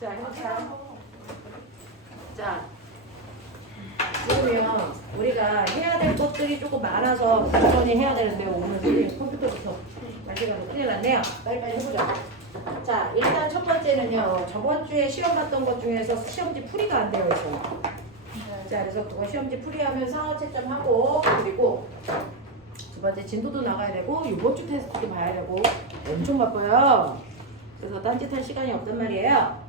자, 해볼까요? 자, 지금요 우리가 해야 될 것들이 조금 많아서 부지런히 해야 되는데 오늘 선생님 컴퓨터부터 날씨가 큰일 났네요. 빨리빨리 해보자. 자, 일단 첫 번째는요 저번 주에 시험 봤던 것 중에서 시험지 풀이가 안 되어 있어요. 자, 그래서 그거 시험지 풀이하면서 채점하고, 그리고 두 번째 진도도 나가야 되고 이번 주 테스트도 봐야 되고 엄청 바빠요. 그래서 딴짓할 시간이 없단 말이에요.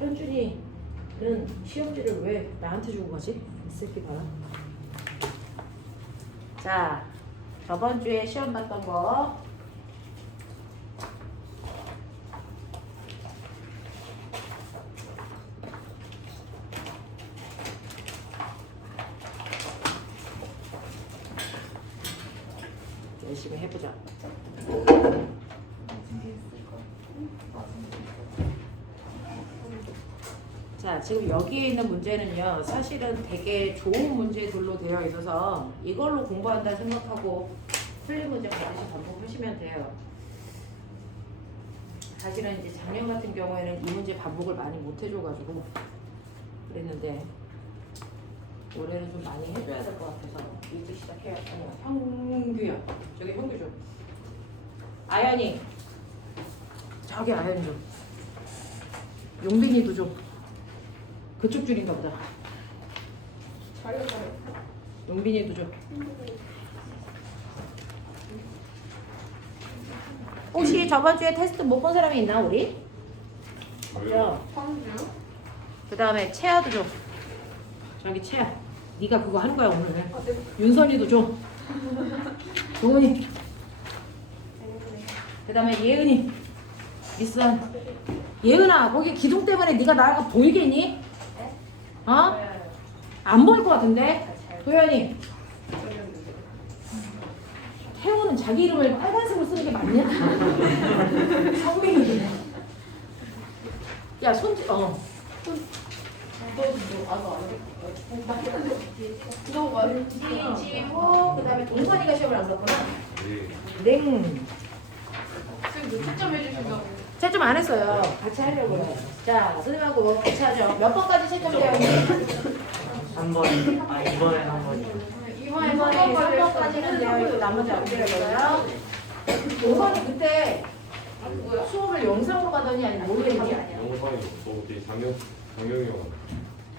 현준이는 시험지를 왜 나한테 주고 가지? 이 새끼 봐라. 자, 저번 주에 시험 봤던 거 열심히 해보자. 자, 지금 여기에 있는 문제는요 사실은 되게 좋은 문제들로 되어 있어서 이걸로 공부한다 생각하고 틀린 문제 반드시 반복하시면 돼요. 사실은 이제 작년 같은 경우에는 이 문제 반복을 많이 못 해줘가지고 그랬는데 올해는 좀 많이 해줘야 될 것 같아서 일찍 시작해야 돼요. 형규야, 저기 형규 좀. 아연이, 저기 아연 좀. 용빈이도 좀. 그쪽 줄인가 보다. 잘해요. 용빈이도 좀. 혹시 저번 주에 테스트 못 본 사람이 있나 우리? 없죠. 광주요? 그 다음에 채아도 좀. 저기 채아, 네가 그거 하는 거야 오늘. 아, 네. 윤선이도 좀. 동훈이. 그 다음에 예은이. 미스한. 예은아, 거기 기둥 때문에 네가 나가 보이겠니? 어? 안 보일 것 같은데? 도현이. 태호는 자기 이름을 빨간색으로 쓰는 게 맞냐? 성민이. 야, 손. 너무 많이 지호, 그 다음에 동선이가 시험을 안 봤구나. 네. 지금 채점 해주신다고. 채점 안 했어요. 같이 하려고요. 자, 선생님하고 같이 하죠. 몇 번까지 채점되어 있니? 3번, 아 2번에 3번이요. 이번에 3번까지는 되어 있고 나머지 안 되어 있어요. 동선이 그때 뭐야? 수업을 영상으로 가더니 아니면 뭘로 했니? 영상이 저 되게 장영이 형.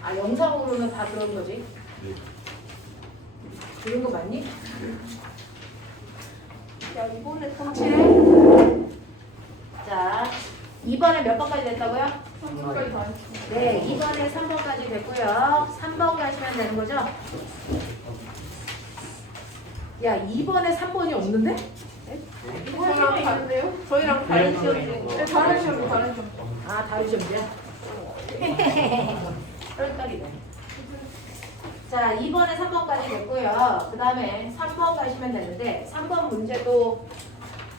아, 영상으로는 다 들은 거지? 네. 들은 거 맞니? 야, 이번에 확실해? 자, 2번에 몇 번까지 됐다고요? 3번까지 다 했어. 네, 2번에 3번까지 됐고요. 3번 가시면 되는 거죠? 야, 2번에 3번이 없는데? 저랑 다른데요? 저희랑 다른 시험이에요. 네, 다른 시험이 다른 시험. 아, 다른 시험이야? 똘똘이네. 자, 2번에 3번까지 됐고요. 그 다음에 3번 가시면 되는데 3번 문제도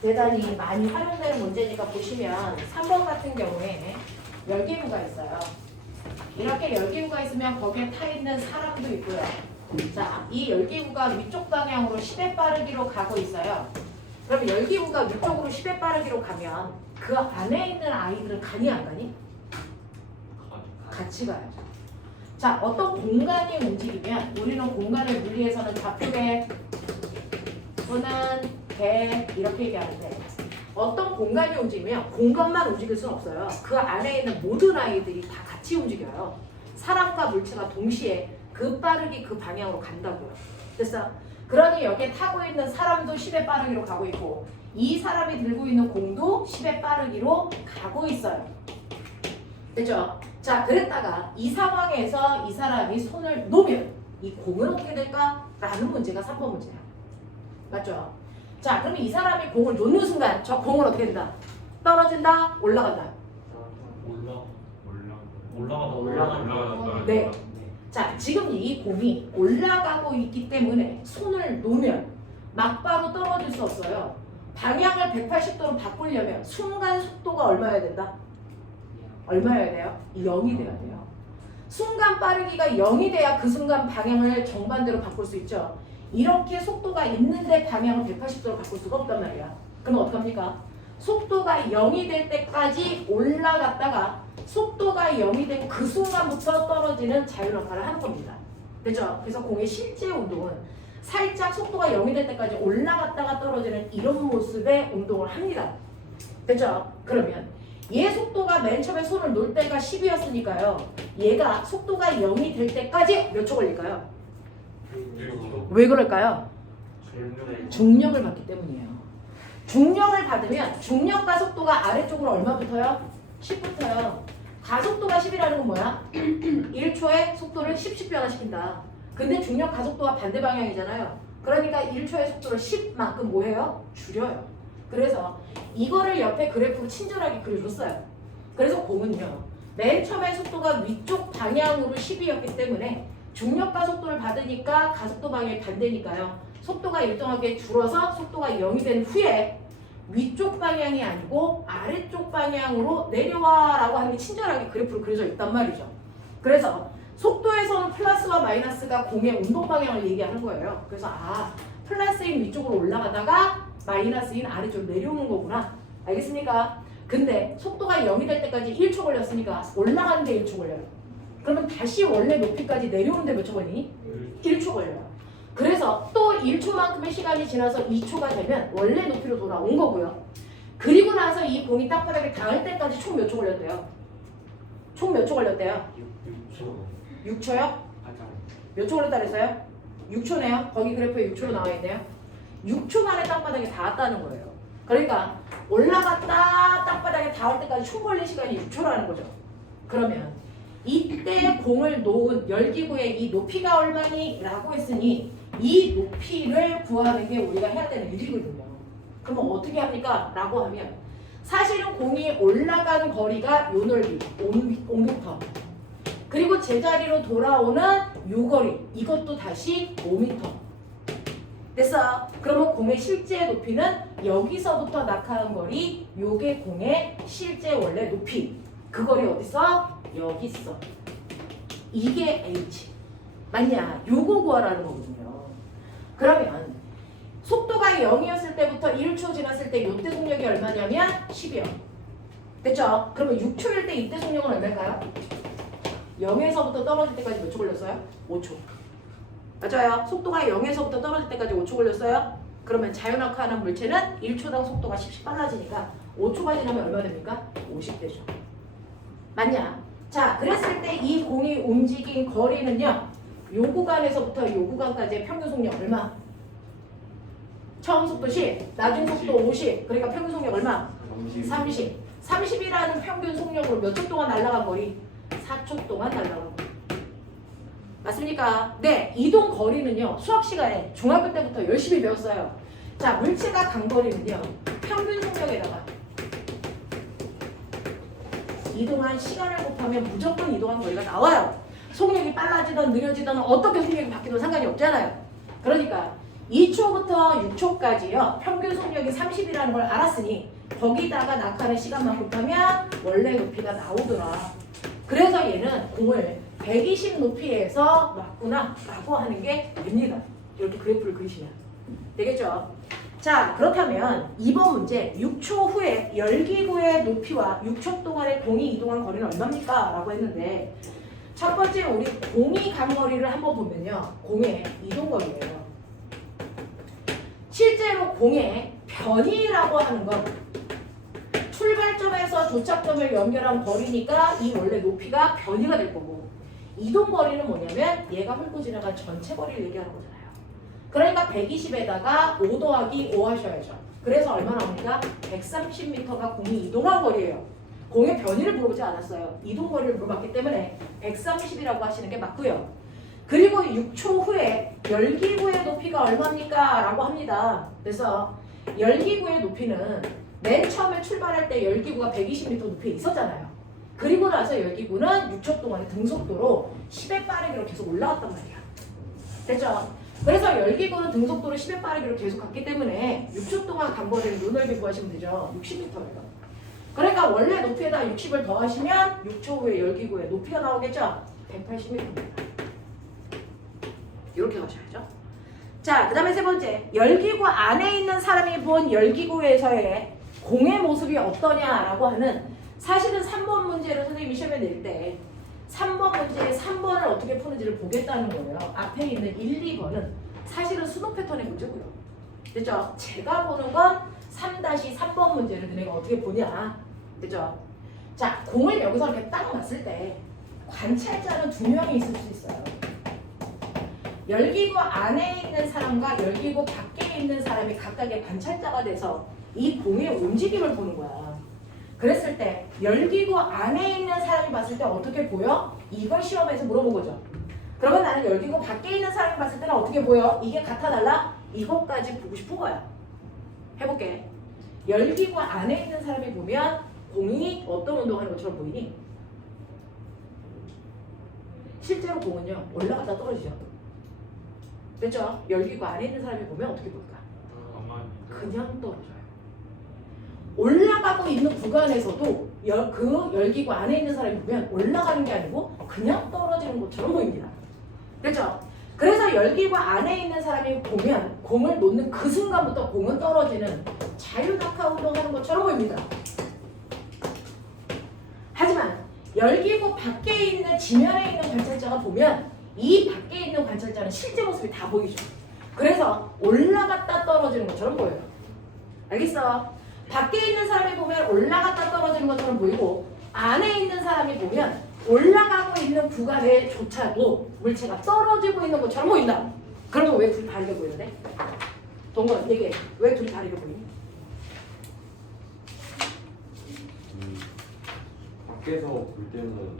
대단히 많이 활용되는 문제니까 보시면 3번 같은 경우에 열기구가 있어요. 이렇게 열기구가 있으면 거기에 타 있는 사람도 있고요. 자, 이 열기구가 위쪽 방향으로 10의 빠르기로 가고 있어요. 그럼 열기구가 위쪽으로 10의 빠르기로 가면 그 안에 있는 아이들은 가니 안 가니? 같이 가야죠. 자, 어떤 공간이 움직이면 우리는 공간을 물리에서는 좌표계 또는 개 이렇게 얘기하는데 어떤 공간이 움직이면 공간만 움직일 수는 없어요. 그 안에 있는 모든 아이들이 다 같이 움직여요. 사람과 물체가 동시에 그 빠르기 그 방향으로 간다고요. 됐어? 그러니 여기에 타고 있는 사람도 10의 빠르기로 가고 있고 이 사람이 들고 있는 공도 10의 빠르기로 가고 있어요. 됐죠? 자, 그랬다가 이 상황에서 이 사람이 손을 놓으면 이 공은 어떻게 될까? 라는 문제가 3번 문제야. 맞죠? 자, 그러면 이 사람이 공을 놓는 순간 저 공은 어떻게 된다? 떨어진다? 올라간다? 올라간다. 네. 자, 지금 이 공이 올라가고 있기 때문에 손을 놓으면 막바로 떨어질 수 없어요. 방향을 180도로 바꾸려면 순간 속도가 얼마여야 된다? 얼마여야 돼요? 0이 돼야 돼요. 순간 빠르기가 0이 돼야 그 순간 방향을 정반대로 바꿀 수 있죠. 이렇게 속도가 있는데 방향을 180도로 바꿀 수가 없단 말이야. 그럼 어떡합니까? 속도가 0이 될 때까지 올라갔다가 속도가 0이 된 그 순간부터 떨어지는 자유낙하를 하는 겁니다. 됐죠? 그래서 공의 실제 운동은 살짝 속도가 0이 될 때까지 올라갔다가 떨어지는 이런 모습의 운동을 합니다. 됐죠? 그러면 얘 속도가 맨 처음에 손을 놓을 때가 10이었으니까요. 얘가 속도가 0이 될 때까지 몇 초 걸릴까요? 왜 그럴까요? 중력을 받기 때문이에요. 중력을 받으면 중력과 속도가 아래쪽으로 얼마 붙어요? 10 붙어요. 가속도가 10이라는 건 뭐야? 1초에 속도를 10씩 변화시킨다. 근데 중력 가속도가 반대 방향이잖아요. 그러니까 1초의 속도를 10만큼 뭐해요? 줄여요. 그래서 이거를 옆에 그래프로 친절하게 그려줬어요. 그래서 공은요. 맨 처음에 속도가 위쪽 방향으로 10이었기 때문에 중력과 속도를 받으니까 가속도 방향이 반대니까요. 속도가 일정하게 줄어서 속도가 0이 된 후에 위쪽 방향이 아니고 아래쪽 방향으로 내려와 라고 하는 게 친절하게 그래프로 그려져 있단 말이죠. 그래서 속도에서는 플러스와 마이너스가 공의 운동 방향을 얘기하는 거예요. 그래서 플러스인 위쪽으로 올라가다가 마이너스인 아래쪽으로 내려오는 거구나. 알겠습니까? 근데 속도가 0이 될 때까지 1초 걸렸으니까 올라가는데 1초 걸려요. 그러면 다시 원래 높이까지 내려오는데 몇 초 걸리니? 1초 걸려요. 그래서 또 1초만큼의 시간이 지나서 2초가 되면 원래 높이로 돌아온 거고요. 그리고 나서 이 공이 땅바닥에 닿을 때까지 총 몇 초 걸렸대요? 총 몇 초 걸렸대요? 6초요? 몇 초 걸렸다 그랬어요? 6초네요. 거기 그래프에 6초로 나와 있네요. 6초 만에 땅바닥에 닿았다는 거예요. 그러니까 올라갔다 땅바닥에 닿을 때까지 총 걸린 시간이 6초라는 거죠. 그러면 이때 공을 놓은 열기구의 이 높이가 얼마니? 라고 했으니 이 높이를 구하는 게 우리가 해야 되는 일이거든요. 그러면 어떻게 합니까? 라고 하면 사실은 공이 올라간 거리가 요 넓이 5m 그리고 제자리로 돌아오는 요 거리 이것도 다시 5m 됐어? 그러면 공의 실제 높이는 여기서부터 낙하한 거리 요게 공의 실제 원래 높이 그 거리 어딨어? 여기 있어. 이게 H 맞냐? 요거 구하라는 거거든요. 그러면 속도가 0이었을 때부터 1초 지났을 때 요때 속력이 얼마냐면 10이요. 됐죠? 그러면 6초일 때 이때 속력은 얼마일까요? 0에서부터 떨어질 때까지 몇 초 걸렸어요? 5초. 맞아요. 속도가 0에서부터 떨어질 때까지 5초 걸렸어요? 그러면 자유낙하하는 물체는 1초당 속도가 10씩 빨라지니까 5초가 지나면 얼마 됩니까? 50 되죠. 맞냐? 자, 그랬을 때 이 공이 움직인 거리는요. 요 구간에서부터 요 구간까지의 평균 속력 얼마? 처음 속도 10, 나중 속도 50. 그러니까 평균 속력 얼마? 30. 30이라는 평균 속력으로 몇 초 동안 날아간 거리? 4초 동안 날아간 거리. 맞습니까? 네, 이동 거리는요. 수학 시간에 중학교 때부터 열심히 배웠어요. 자, 물체가 간 거리는요. 평균 속력에다가 이동한 시간을 곱하면 무조건 이동한 거리가 나와요. 속력이 빨라지든 느려지든 어떻게 속력이 바뀌든 상관이 없잖아요. 그러니까 2초부터 6초까지요. 평균 속력이 30이라는 걸 알았으니 거기다가 낙하는 시간만 곱하면 원래 높이가 나오더라. 그래서 얘는 공을 120 높이에서 놨구나 라고 하는 게 됩니다. 이렇게 그래프를 그리시면 되겠죠? 자, 그렇다면 이번 문제 6초 후에 열기구의 높이와 6초 동안의 공이 이동한 거리는 얼마입니까? 라고 했는데 첫 번째 우리 공이 간 거리를 한번 보면요. 공의 이동 거리예요. 실제로 공의 변이라고 하는 건 출발점에서 도착점을 연결한 거리니까 이 원래 높이가 변이가 될 거고 이동 거리는 뭐냐면 얘가 훑고 지나간 전체 거리를 얘기하는 거잖아요. 그러니까 120에다가 5 더하기 5 하셔야죠. 그래서 얼마 나옵니까? 130m가 공이 이동한 거리예요. 공의 변이를 물어보지 않았어요. 이동 거리를 물어봤기 때문에 130이라고 하시는 게 맞고요. 그리고 6초 후에 열기구의 높이가 얼마입니까? 라고 합니다. 그래서 열기구의 높이는 맨 처음에 출발할 때 열기구가 120m 높이에 있었잖아요. 그리고 나서 열기구는 6초 동안의 등속도로 10의 빠르기로 계속 올라갔단 말이야. 됐죠? 그래서 열기구는 등속도로 10의 빠르기로 계속 갔기 때문에 6초 동안 간 거리를 요 넓이 구하시면 되죠. 60m예요. 그러니까 원래 높이에다 60을 더하시면 6초 후에 열기구의 높이가 나오겠죠? 180m입니다. 이렇게 가셔야죠. 자, 그 다음에 세 번째. 열기구 안에 있는 사람이 본 열기구에서의 공의 모습이 어떠냐라고 하는 사실은 3번 문제를 선생님이 시험에 낼 때 3번 문제에 3번을 어떻게 푸는지를 보겠다는 거예요. 앞에 있는 1, 2번은 사실은 수능 패턴의 문제고요. 됐죠? 제가 보는 건 3-3번 문제를 너네가 어떻게 보냐. 됐죠? 자, 공을 여기서 이렇게 딱 놨을 때 관찰자는 2명이 있을 수 있어요. 열기구 안에 있는 사람과 열기구 밖에 있는 사람이 각각의 관찰자가 돼서 이 공의 움직임을 보는 거야. 그랬을 때 열기구 안에 있는 사람이 봤을 때 어떻게 보여? 이걸 시험에서 물어본 거죠. 그러면 나는 열기구 밖에 있는 사람이 봤을 때는 어떻게 보여? 이게 같아 달라? 이것까지 보고 싶은 거야. 해볼게. 열기구 안에 있는 사람이 보면 공이 어떤 운동하는 것처럼 보이니? 실제로 공은요 올라갔다 떨어지죠. 됐죠? 열기구 안에 있는 사람이 보면 어떻게 볼까? 그냥 떨어져요. 올라가고 있는 구간에서도 그 열기구 안에 있는 사람이 보면 올라가는 게 아니고 그냥 떨어지는 것처럼 보입니다. 됐죠? 그래서 열기구 안에 있는 사람이 보면 공을 놓는 그 순간부터 공은 떨어지는 자유낙하 운동하는 것처럼 보입니다. 하지만 열기구 밖에 있는 지면에 있는 관찰자가 보면 이 밖에 있는 관찰자는 실제 모습이 다 보이죠. 그래서 올라갔다 떨어지는 것처럼 보여요. 알겠어? 밖에 있는 사람이 보면 올라갔다 떨어지는 것처럼 보이고 안에 있는 사람이 보면 올라가고 있는 구간에조차도 물체가 떨어지고 있는 것처럼 보인다. 그러면 왜 둘이 다르게 보이는데? 동건 얘기해. 왜 둘이 다르게 보이니? 밖에서 볼 때는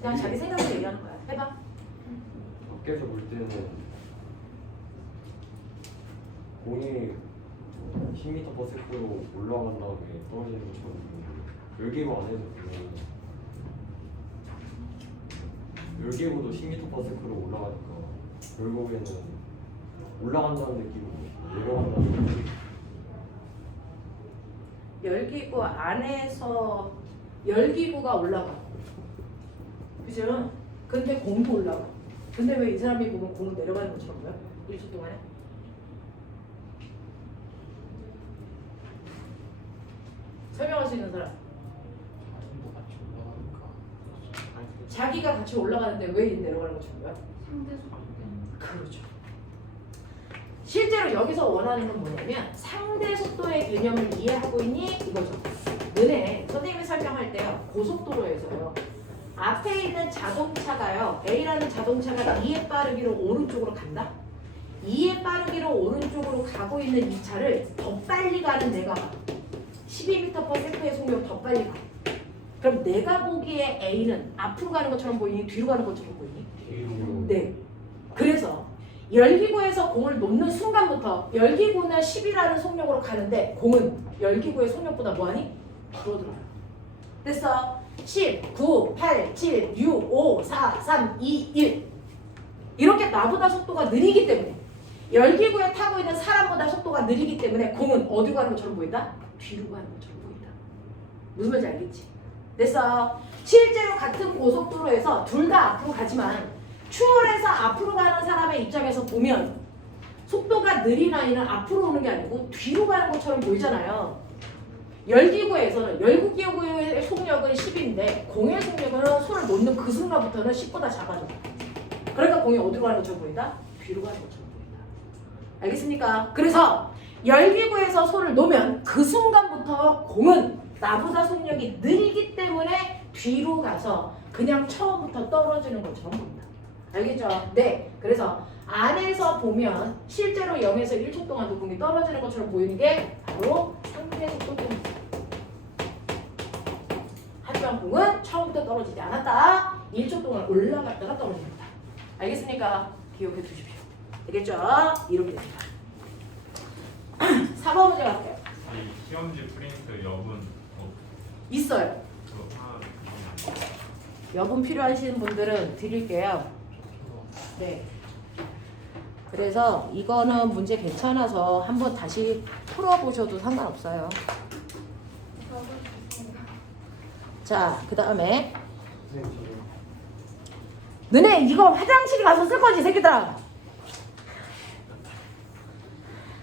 그냥 자기 생각으로 얘기하는 거야. 해봐. 밖에서 볼 때는 공이 10m/s로 올라간 다음에 떨어지는 것처럼 보이는데 열기구 안에서 보면 열기구도 10m/s로 올라가니까 결국에는 올라간다는 느낌이고 내려간다는 느낌. 열기구 안에서 열기구가 올라가. 그죠? 근데 공도 올라가. 근데 왜 이 사람이 보면 공은 내려가는 것처럼 보여? 1초 동안에? 설명할 수 있는 사람. 자기가 같이 올라가는데 왜 내려가는 것처럼 보여? 상대 속도 때문에. 그렇죠. 실제로 여기서 원하는 건 뭐냐면 상대 속도의 개념을 이해하고 있니? 이거죠. 너네 선생님이 설명할 때요. 고속도로에서요. 앞에 있는 자동차가요. A라는 자동차가 2의 빠르기로 오른쪽으로 간다. 2의 빠르기로 오른쪽으로 가고 있는 이 차를 더 빨리 가는 내가 12m/s의 속력으로 더 빨리 가. 그럼 내가 보기에 A는 앞으로 가는 것처럼 보이니? 뒤로 가는 것처럼 보이니? 뒤로. 네. 그래서 열기구에서 공을 놓는 순간부터 열기구는 10이라는 속력으로 가는데 공은 열기구의 속력보다 뭐하니? 줄어들어요. 됐어? 10, 9, 8, 7, 6, 5, 4, 3, 2, 1 이렇게 나보다 속도가 느리기 때문에 열기구에 타고 있는 사람보다 속도가 느리기 때문에 공은 어디로 가는 것처럼 보인다? 뒤로 가는 것처럼 보인다. 무슨 말인지 알겠지? 됐어? 실제로 같은 고속도로에서 둘 다 앞으로 가지만 추월해서 앞으로 가는 사람의 입장에서 보면 속도가 느린 아이는 앞으로 오는 게 아니고 뒤로 가는 것처럼 보이잖아요. 열기구에서는 열기구의 속력은 10인데 공의 속력은 손을 놓는 그 순간부터는 10보다 작아져. 그러니까 공이 어디로 가는 것처럼 보인다? 뒤로 가는 것처럼 보인다. 알겠습니까? 그래서 열기구에서 손을 놓으면 그 순간부터 공은 나보다 속력이 느리기 때문에 뒤로 가서 그냥 처음부터 떨어지는 것처럼 보인다. 알겠죠? 네. 그래서 안에서 보면 실제로 0에서 1초 동안도 공이 떨어지는 것처럼 보이는 게 바로 상대 속도 때문이다. 하지만 공은 처음부터 떨어지지 않았다. 1초 동안 올라갔다가 떨어집니다. 알겠습니까? 기억해 두십시오. 되겠죠? 이렇게 됩니다. 4번 문제 갈게요. 이 시험지 프린트 여분 있어요. 여분 필요하신 분들은 드릴게요. 네. 그래서 이거는 문제 괜찮아서 한번 다시 풀어보셔도 상관없어요. 자, 그 다음에 너네 이거 화장실 가서 쓸 거지, 새끼들아.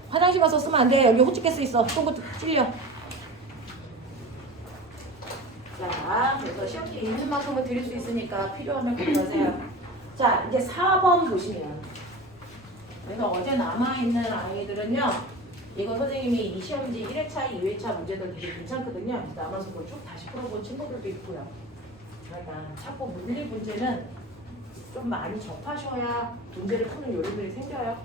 화장실 가서 쓰면 안 돼. 여기 호치케스 있어. 똥꼬 찔려. 자, 그래서 시험지 있는 만큼은 드릴 수 있으니까 필요하면 가져가세요. 자, 이제 4번 보시면 그래서 어제 남아있는 아이들은요, 이거 선생님이 이 시험지 1회차, 2회차 문제들 되게 괜찮거든요. 남아서 그걸 쭉 다시 풀어본 친구들도 있고요. 그러니까 자꾸 물리 문제는 좀 많이 접하셔야 문제를 푸는 요령들이 생겨요.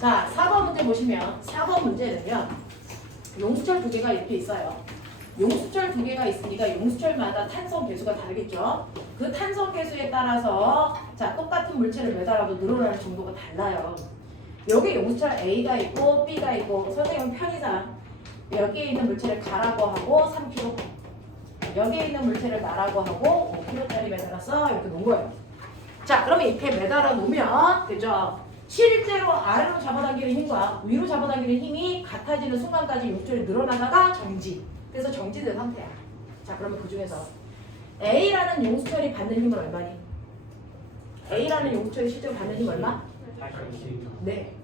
자, 4번 문제 보시면 4번 문제는요, 용수철 두 개가 이렇게 있어요. 용수철 두 개가 있으니까 용수철마다 탄성 계수가 다르겠죠. 그 탄성 계수에 따라서 자, 똑같은 물체를 매달아도 늘어나는 정도가 달라요. 여기 용수철 A가 있고 B가 있고 선생님은 편의상 여기에 있는 물체를 가라고 하고 3kg, 여기에 있는 물체를 나라고 하고 5kg짜리 매달아서 이렇게 놓은 거예요. 자, 그러면 이렇게 매달아 놓으면 되죠. 실제로 아래로 잡아당기는 힘과 위로 잡아당기는 힘이 같아지는 순간까지 용수철이 늘어나다가 정지. 그래서 정지된 상태야. 자, 그러면 그 중에서 A라는 용수철이 받는 힘은 얼마니? A라는 용수철이 실제로 받는 힘 얼마? 네.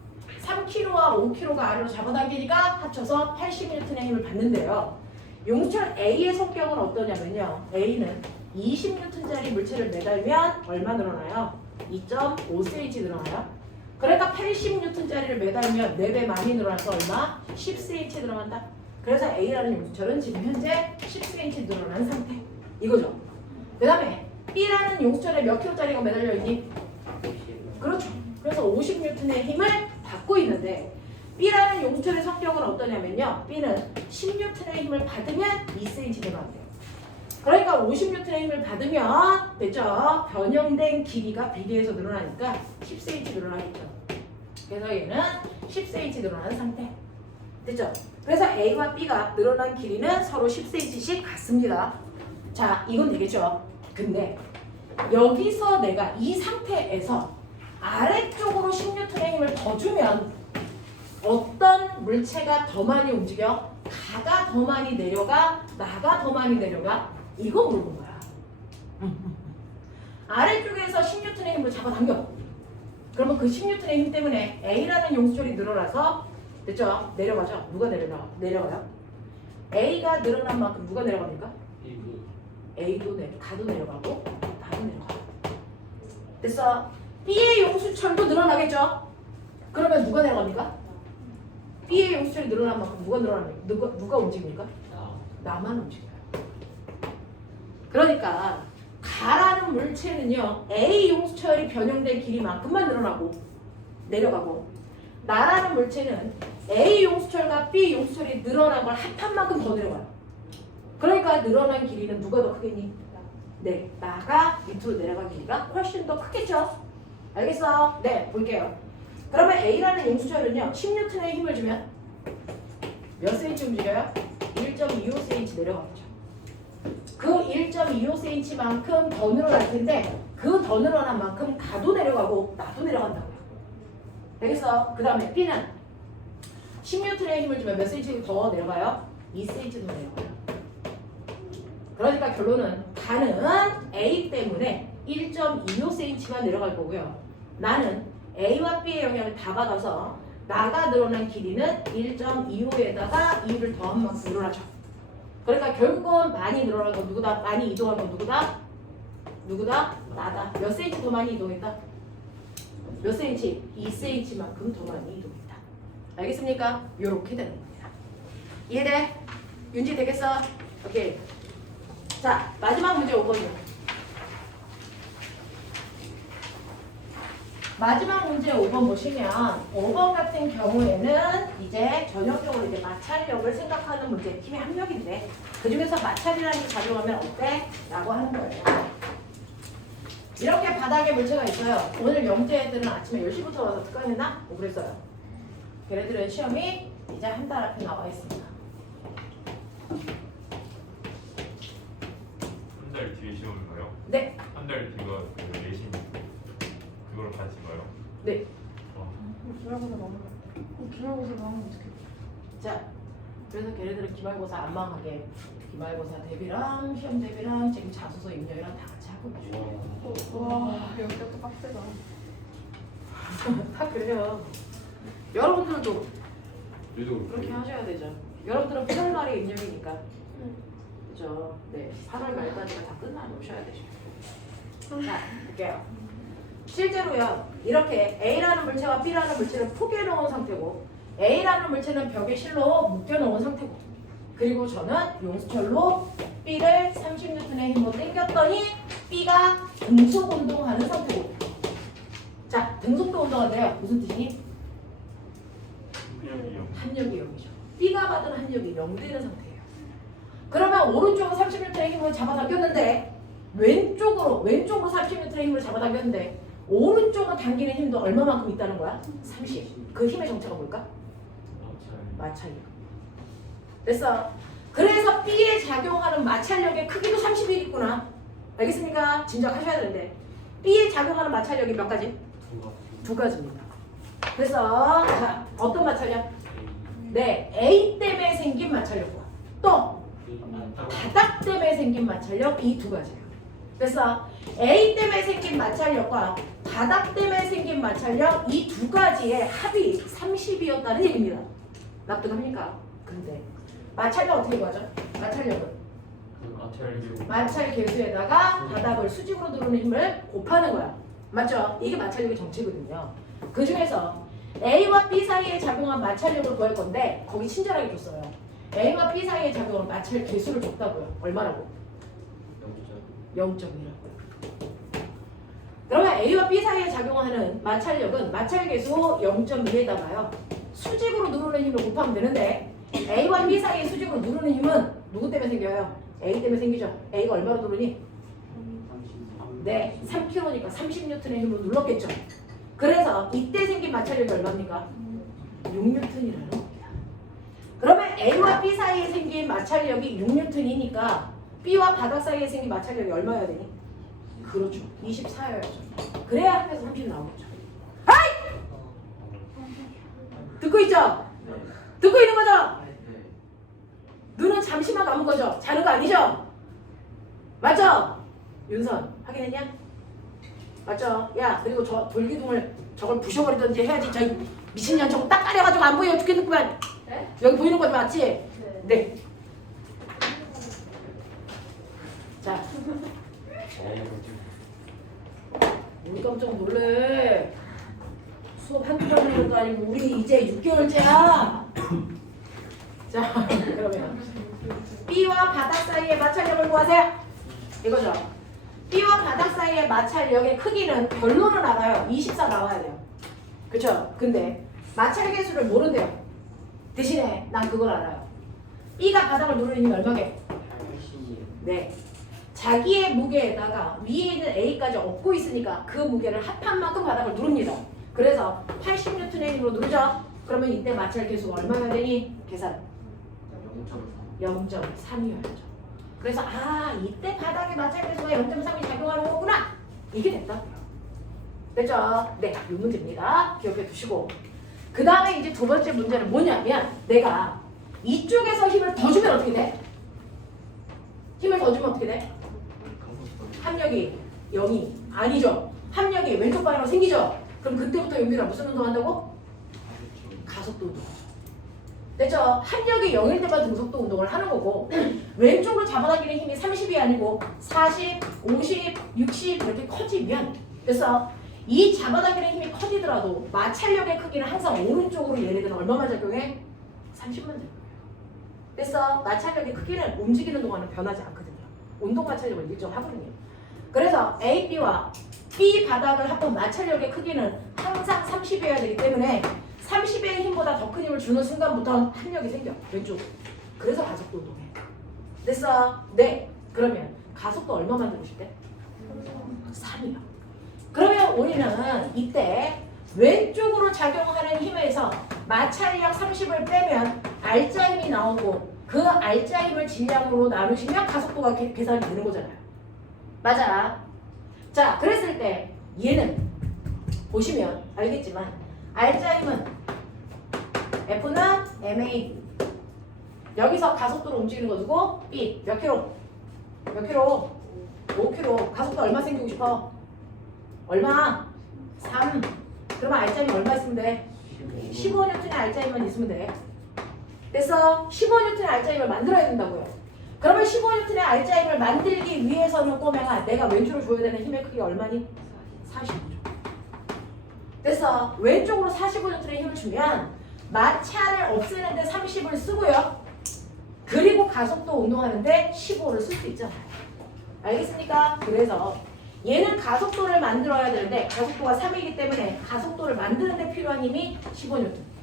3kg와 5kg가 아래로 잡아당기니까 합쳐서 80N의 힘을 받는데요. 용수철 A의 성격은 어떠냐면요. A는 20N짜리 물체를 매달면 얼마 늘어나요? 2.5cm 늘어나요. 그러니까 80N짜리를 매달면 4배 많이 늘어나서 얼마? 10cm 늘어난다. 그래서 A라는 용수철은 지금 현재 10cm 늘어난 상태. 이거죠. 그 다음에 B라는 용수철에 몇 킬로짜리가 매달려 있니? 그렇죠. 그래서 50N의 힘을 받고 있는데 B라는 용수철의 성격은 어떠냐면요. B는 10N의 힘을 받으면 2cm 늘어난대요. 그러니까 50N의 힘을 받으면 됐죠. 변형된 길이가 비례해서 늘어나니까 10cm 늘어나겠죠. 그래서 얘는 10cm 늘어나는 상태. 됐죠? 그래서 A와 B가 늘어난 길이는 서로 10cm씩 같습니다. 자, 이건 되겠죠? 근데 여기서 내가 이 상태에서 아래쪽으로 10N의 힘을 더 주면 어떤 물체가 더 많이 움직여? 가가 더 많이 내려가? 나가 더 많이 내려가? 이거 물어본 거야. 아래쪽에서 10N의 힘을 잡아당겨. 그러면 그 10N의 힘 때문에 A라는 용수철이 늘어나서 됐죠? 내려가죠? 누가 내려가요? A가 늘어난 만큼 누가 내려갑니까? A도 가도 내려가고 나도 내려가요. 됐어? B의 용수철도 늘어나겠죠? 그러면 누가 내려갑니까? B의 용수철이 늘어난 만큼 누가 늘어납니까? 누가 움직입니까? 나만 움직여요. 그러니까 가라는 물체는요, A 용수철이 변형된 길이만큼만 늘어나고 내려가고, 나라는 물체는 A 용수철과 B 용수철이 늘어난 걸 합한 만큼 더 내려가요. 그러니까 늘어난 길이는 누가 더 크겠니? 네, 나가 밑으로 내려간 길이가 훨씬 더 크겠죠? 알겠어? 네, 볼게요. 그러면 A라는 용수철은요, 10N의 힘을 주면 몇 cm 움직여요? 1.25cm 내려가겠죠. 그 1.25cm만큼 더 늘어날 텐데 그 더 늘어난 만큼 가도 내려가고 나도 내려간다고요. 되겠어? 그 다음에 B는 10N의 힘을 주면 몇 cm 더 내려가요? 2cm 더 내려가요. 그러니까 결론은 가는 A 때문에 1.25cm만 내려갈 거고요. 나는 A와 B의 영향을 다 받아서 나가 늘어난 길이는 1.25에다가 2를 더한 만큼 늘어나죠. 그러니까 결국은 많이 늘어난 건 누구다? 많이 이동한 건 누구다? 누구다? 나다. 몇 cm 더 많이 이동했다? 몇 cm? 2cm만큼 더 많이 이동했다. 알겠습니까? 요렇게 되는 겁니다. 이해돼? 윤지 되겠어? 오케이. 자, 마지막 문제 5번이요. 마지막 문제 5번 보시면 5번 같은 경우에는 이제 전형적으로 이제 마찰력을 생각하는 문제 팀의 합력인데 그 중에서 마찰이라는 게 작용하면 어때? 라고 하는 거예요. 이렇게 바닥에 물체가 있어요. 오늘 영재 애들은 아침에 10시부터 와서 특강했나? 뭐 그랬어요. 걔네들은 시험이 이제 한 달 앞에 나와 있습니다. 한 달 뒤에 시험인가요? 네. 한 달 뒤가 그 내신 그걸 같이 봐요? 네. 기말고사 너무 기말고사 너무 어떡해. 자, 그래서 걔네들은 기말고사 안 망하게 기말고사 대비랑 시험 대비랑 지금 자소서 입력이랑 다 같이 하고 있죠. 와, 여기가 또 빡세다. 다 그래요. 여러분들도 유도 그렇게 하셔야 되죠. 여러분들은 8월 말에 입력이니까 그죠? 네, 8월 말까지가 다 끝나놓으셔야 되죠. 자, 볼게요. 실제로요, 이렇게 A라는 물체와 B라는 물체를 포개해 놓은 상태고, A라는 물체는 벽에 실로 묶여 놓은 상태고, 그리고 저는 용수철로 B를 30N의 힘으로 당겼더니 B가 등속 운동하는 상태고. 자, 등속도 운동한대요. 무슨 뜻이니? 합력이 0이죠. B가 받은 합력이 0 되는 상태예요. 그러면 오른쪽으로 30N의 힘을 잡아당겼는데 왼쪽으로 30N의 힘을 잡아당겼는데 오른쪽으로 당기는 힘도 얼마만큼 있다는 거야? 30. 그 힘의 정체가 뭘까? 마찰력. 됐어. 그래서 B에 작용하는 마찰력의 크기도 30이 있구나. 알겠습니까? 짐작하셔야 되는데 B에 작용하는 마찰력이 몇 가지? 두 가지입니다. 그래서 자, 어떤 마찰력? 네, A 때문에 생긴 마찰력과 또 바닥 때문에 생긴 마찰력, 이 두 가지예요. 그래서 A 때문에 생긴 마찰력과 바닥 때문에 생긴 마찰력, 이 두 가지의 합이 30이었다는 얘기입니다. 납득합니까? 근데 마찰력 어떻게 구하죠? 마찰력은 마찰 계수에다가 바닥을 수직으로 누르는 힘을 곱하는 거야. 맞죠? 이게 마찰력의 정체거든요. 그 중에서 A와 B 사이에 작용한 마찰력을 구할 건데 거기 친절하게 줬어요. A와 B 사이에 작용한 마찰 계수를 줬다고요. 얼마라고? 0.1라고요. 그러면 A와 B 사이에 작용하는 마찰력은 마찰 계수 0.2에다가요. 수직으로 누르는 힘을 곱하면 되는데 A와 B 사이에 수직으로 누르는 힘은 누구 때문에 생겨요? A 때문에 생기죠. A가 얼마로 누르니? 네, 3kg니까 30N의 힘으로 눌렀겠죠. 그래서 이때 생긴 마찰력이 얼마입니까? 6N이라는 겁니다. 그러면 A와 B 사이에 생긴 마찰력이 6N이니까 B와 바닥 사이에 생긴 마찰력이 얼마여야 되니? 그렇죠. 24여야죠. 그래야 합해서 30 나오겠죠. 하이! 듣고 있죠? 듣고 있는 거죠? 눈은 잠시만 감은 거죠? 자는 거 아니죠? 맞죠? 윤선 확인했냐? 맞죠? 야, 그리고 저 돌기둥을 저걸 부셔버리던지 해야지. 저 미친년 저거 딱 가려가지고 안 보여 죽겠는구만. 네? 여기 보이는 거지 맞지? 네. 네. 자, 우리 깜짝 놀래. 수업 한두 번 하는 것도 아니고 우리 이제 6개월째야. 자, 그러면 B와 바닥 사이의 마찰력을 구하세요. 이거죠. B와 바닥 사이의 마찰력의 크기는 결론은 알아요. 24 나와야 돼요. 그렇죠? 근데 마찰 계수를 모른대요. 대신에 난 그걸 알아요. B가 바닥을 누르는 힘이 얼마게? 네. 자기의 무게에다가 위에 있는 A까지 업고 있으니까 그 무게를 합한 만큼 바닥을 누릅니다. 그래서 80N의 힘으로 누르죠. 그러면 이때 마찰 계수가 얼마나 되니? 계산. 0.3이어야죠. 그래서 이때 바닥에 마찰 계수가 0.3이 작용하는 거구나. 이게 됐다고요. 됐죠? 네, 이 문제입니다. 기억해 두시고. 그 다음에 이제 두 번째 문제는 뭐냐면 내가 이쪽에서 힘을 더 주면 어떻게 돼? 힘을 더 주면 어떻게 돼? 합력이 0이 아니죠. 합력이 왼쪽 방향으로 생기죠. 그럼 그때부터 용기랑 무슨 운동한다고? 가속도 운동. 됐죠? 합력이 0일 때만 등속도 운동을 하는 거고 왼쪽으로 잡아당기는 힘이 30이 아니고 40, 50, 60 이렇게 커지면 그래서 이 잡아당기는 힘이 커지더라도 마찰력의 크기는 항상 오른쪽으로 얘네들은 얼마만 작용해? 30만 작용해요. 그래서 마찰력의 크기는 움직이는 동안은 변하지 않거든요. 운동 마찰력을 일정하거든요. 그래서 A, B와 B 바닥을 합한 마찰력의 크기는 항상 30이어야 되기 때문에 30의 힘보다 더 큰 힘을 주는 순간부터 합력이 생겨. 왼쪽. 그래서 가속도 운동해. 됐어? 네. 그러면 가속도 얼마 만들고 싶대? 3이요. 그러면 우리는 이때 왼쪽으로 작용하는 힘에서 마찰력 30을 빼면 알짜 힘이 나오고 그 알짜 힘을 질량으로 나누시면 가속도가 계산이 되는 거잖아요. 맞아. 자, 그랬을 때 얘는 보시면 알겠지만 알짜 힘은 F는 MA 여기서 가속도로 움직이는 거 두고 B 몇 킬로? 몇 킬로? 5킬로. 가속도 얼마 생기고 싶어? 얼마? 3. 그러면 알짜 힘 얼마 있으면 돼? 15N의 알짜 힘만 있으면 돼. 그래서 15N의 알짜 힘을 만들어야 된다고요. 그러면 15N의 R자임을 만들기 위해서는 꼬맹아 내가 왼쪽으로 줘야 되는 힘의 크기가 얼마니? 45죠. 됐어. 왼쪽으로 45N의 힘을 주면 마찰을 없애는데 30을 쓰고요. 그리고 가속도 운동하는데 15를 쓸 수 있잖아요. 알겠습니까? 그래서 얘는 가속도를 만들어야 되는데 가속도가 3이기 때문에 가속도를 만드는데 필요한 힘이 15N.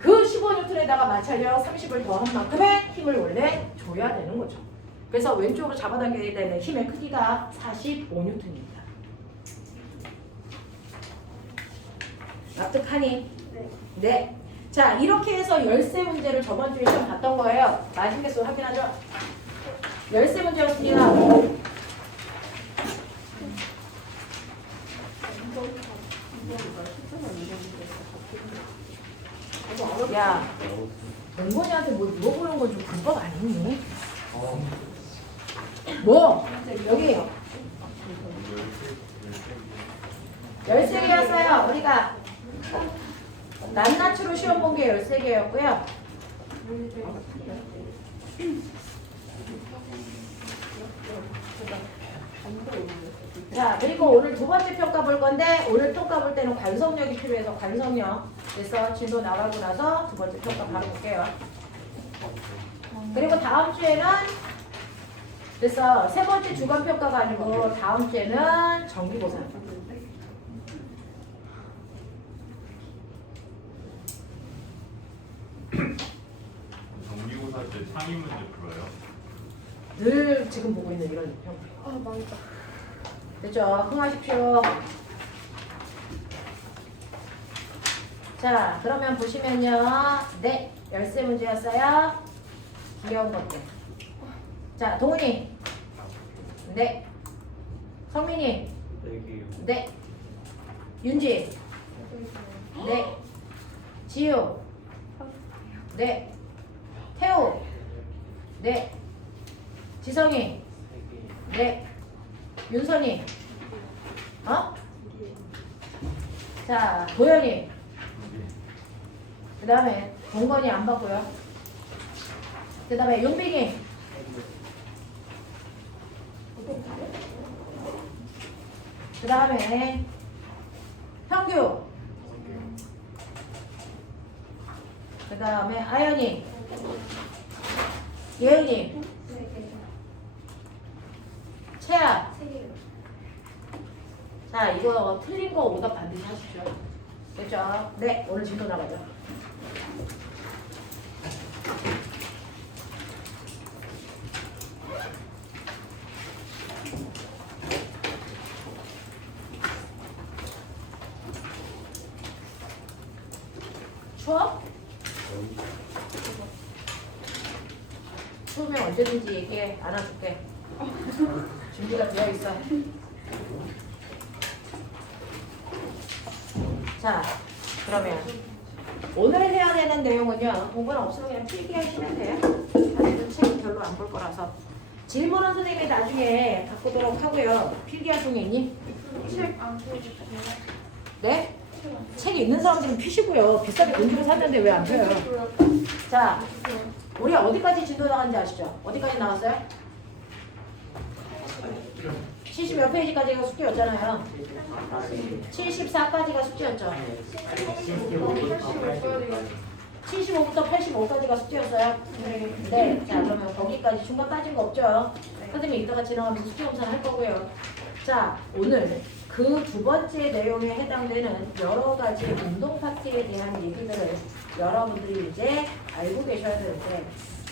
그 15N에다가 마찰력 30을 더한 만큼의 힘을 원래 줘야 되는 거죠. 그래서 왼쪽으로 잡아당겨야 되는 힘의 크기가 45N입니다. 납득하니? 네. 자, 이렇게 해서 열세 문제를 저번 주에 시험 봤던 거예요. 맞은 개수 확인하죠? 열세 문제였습니다. 야, 동건이한테 뭐 물어보는 건 좀 불법 아니니? 뭐? 여기 13개였어요. 우리가 낱낱이로 시험 본 게 13개였고요. 자, 그리고 오늘 두 번째 평가 볼 건데 오늘 평가 볼 때는 관성력이 필요해서 관성력 그래서 진도 나가고 나서 두 번째 평가 바로 볼게요. 그리고 다음 주에는 그래서 세 번째 주간 평가가 아니고 다음 주에는 정기고사. 정기고사 때 상위 문제 풀어요? 늘 지금 보고 있는 이런 평가. 아 망했다. 됐죠? 흥하십시오. 자, 그러면 보시면요. 네, 열세 문제였어요. 귀여운 것들. 자, 동훈이. 네. 성민이. 네. 윤지. 네. 지우. 네. 태우. 네. 지성이. 네. 윤선이. 어? 자, 도현이. 그 다음에 동건이 안 받고요. 그 다음에 용빈이. 그 다음에 형규. 그 다음에 아연이. 예은이. 채아. 자, 이거 틀린 거 오답 반드시 하십시오. 됐죠? 네, 오늘 진도 나가죠. 추워? 추우면 언제든지 얘기해. 안아줄게. 준비가 되어 있어. 자, 그러면 오늘 해야 되는 내용은요. 공부는 없으면 그냥 필기 하시면 돼요. 사실은 책 별로 안 볼 거라서. 질문은 선생님이 나중에 바꾸도록 하고요. 필기 할 종이 있니? 책안 보여주세요. 네? 책이 있는 사람들은 피시고요. 비싸게 돈 주고 샀는데 왜 안 펴요? 자, 우리 어디까지 진도 나갔는지 아시죠? 어디까지 나왔어요? 70 몇 페이지까지가 숙제였잖아요. 74까지가 숙제였죠. 75부터 85까지가 숙제였어요. 네. 자, 그러면 거기까지 중간 빠진 거 없죠? 선생님이 이따가 지나가면서 숙제 검사를 할 거고요. 자, 오늘 그 두 번째 내용에 해당되는 여러 가지 운동 파트에 대한 얘기들을 여러분들이 이제 알고 계셔야 되는데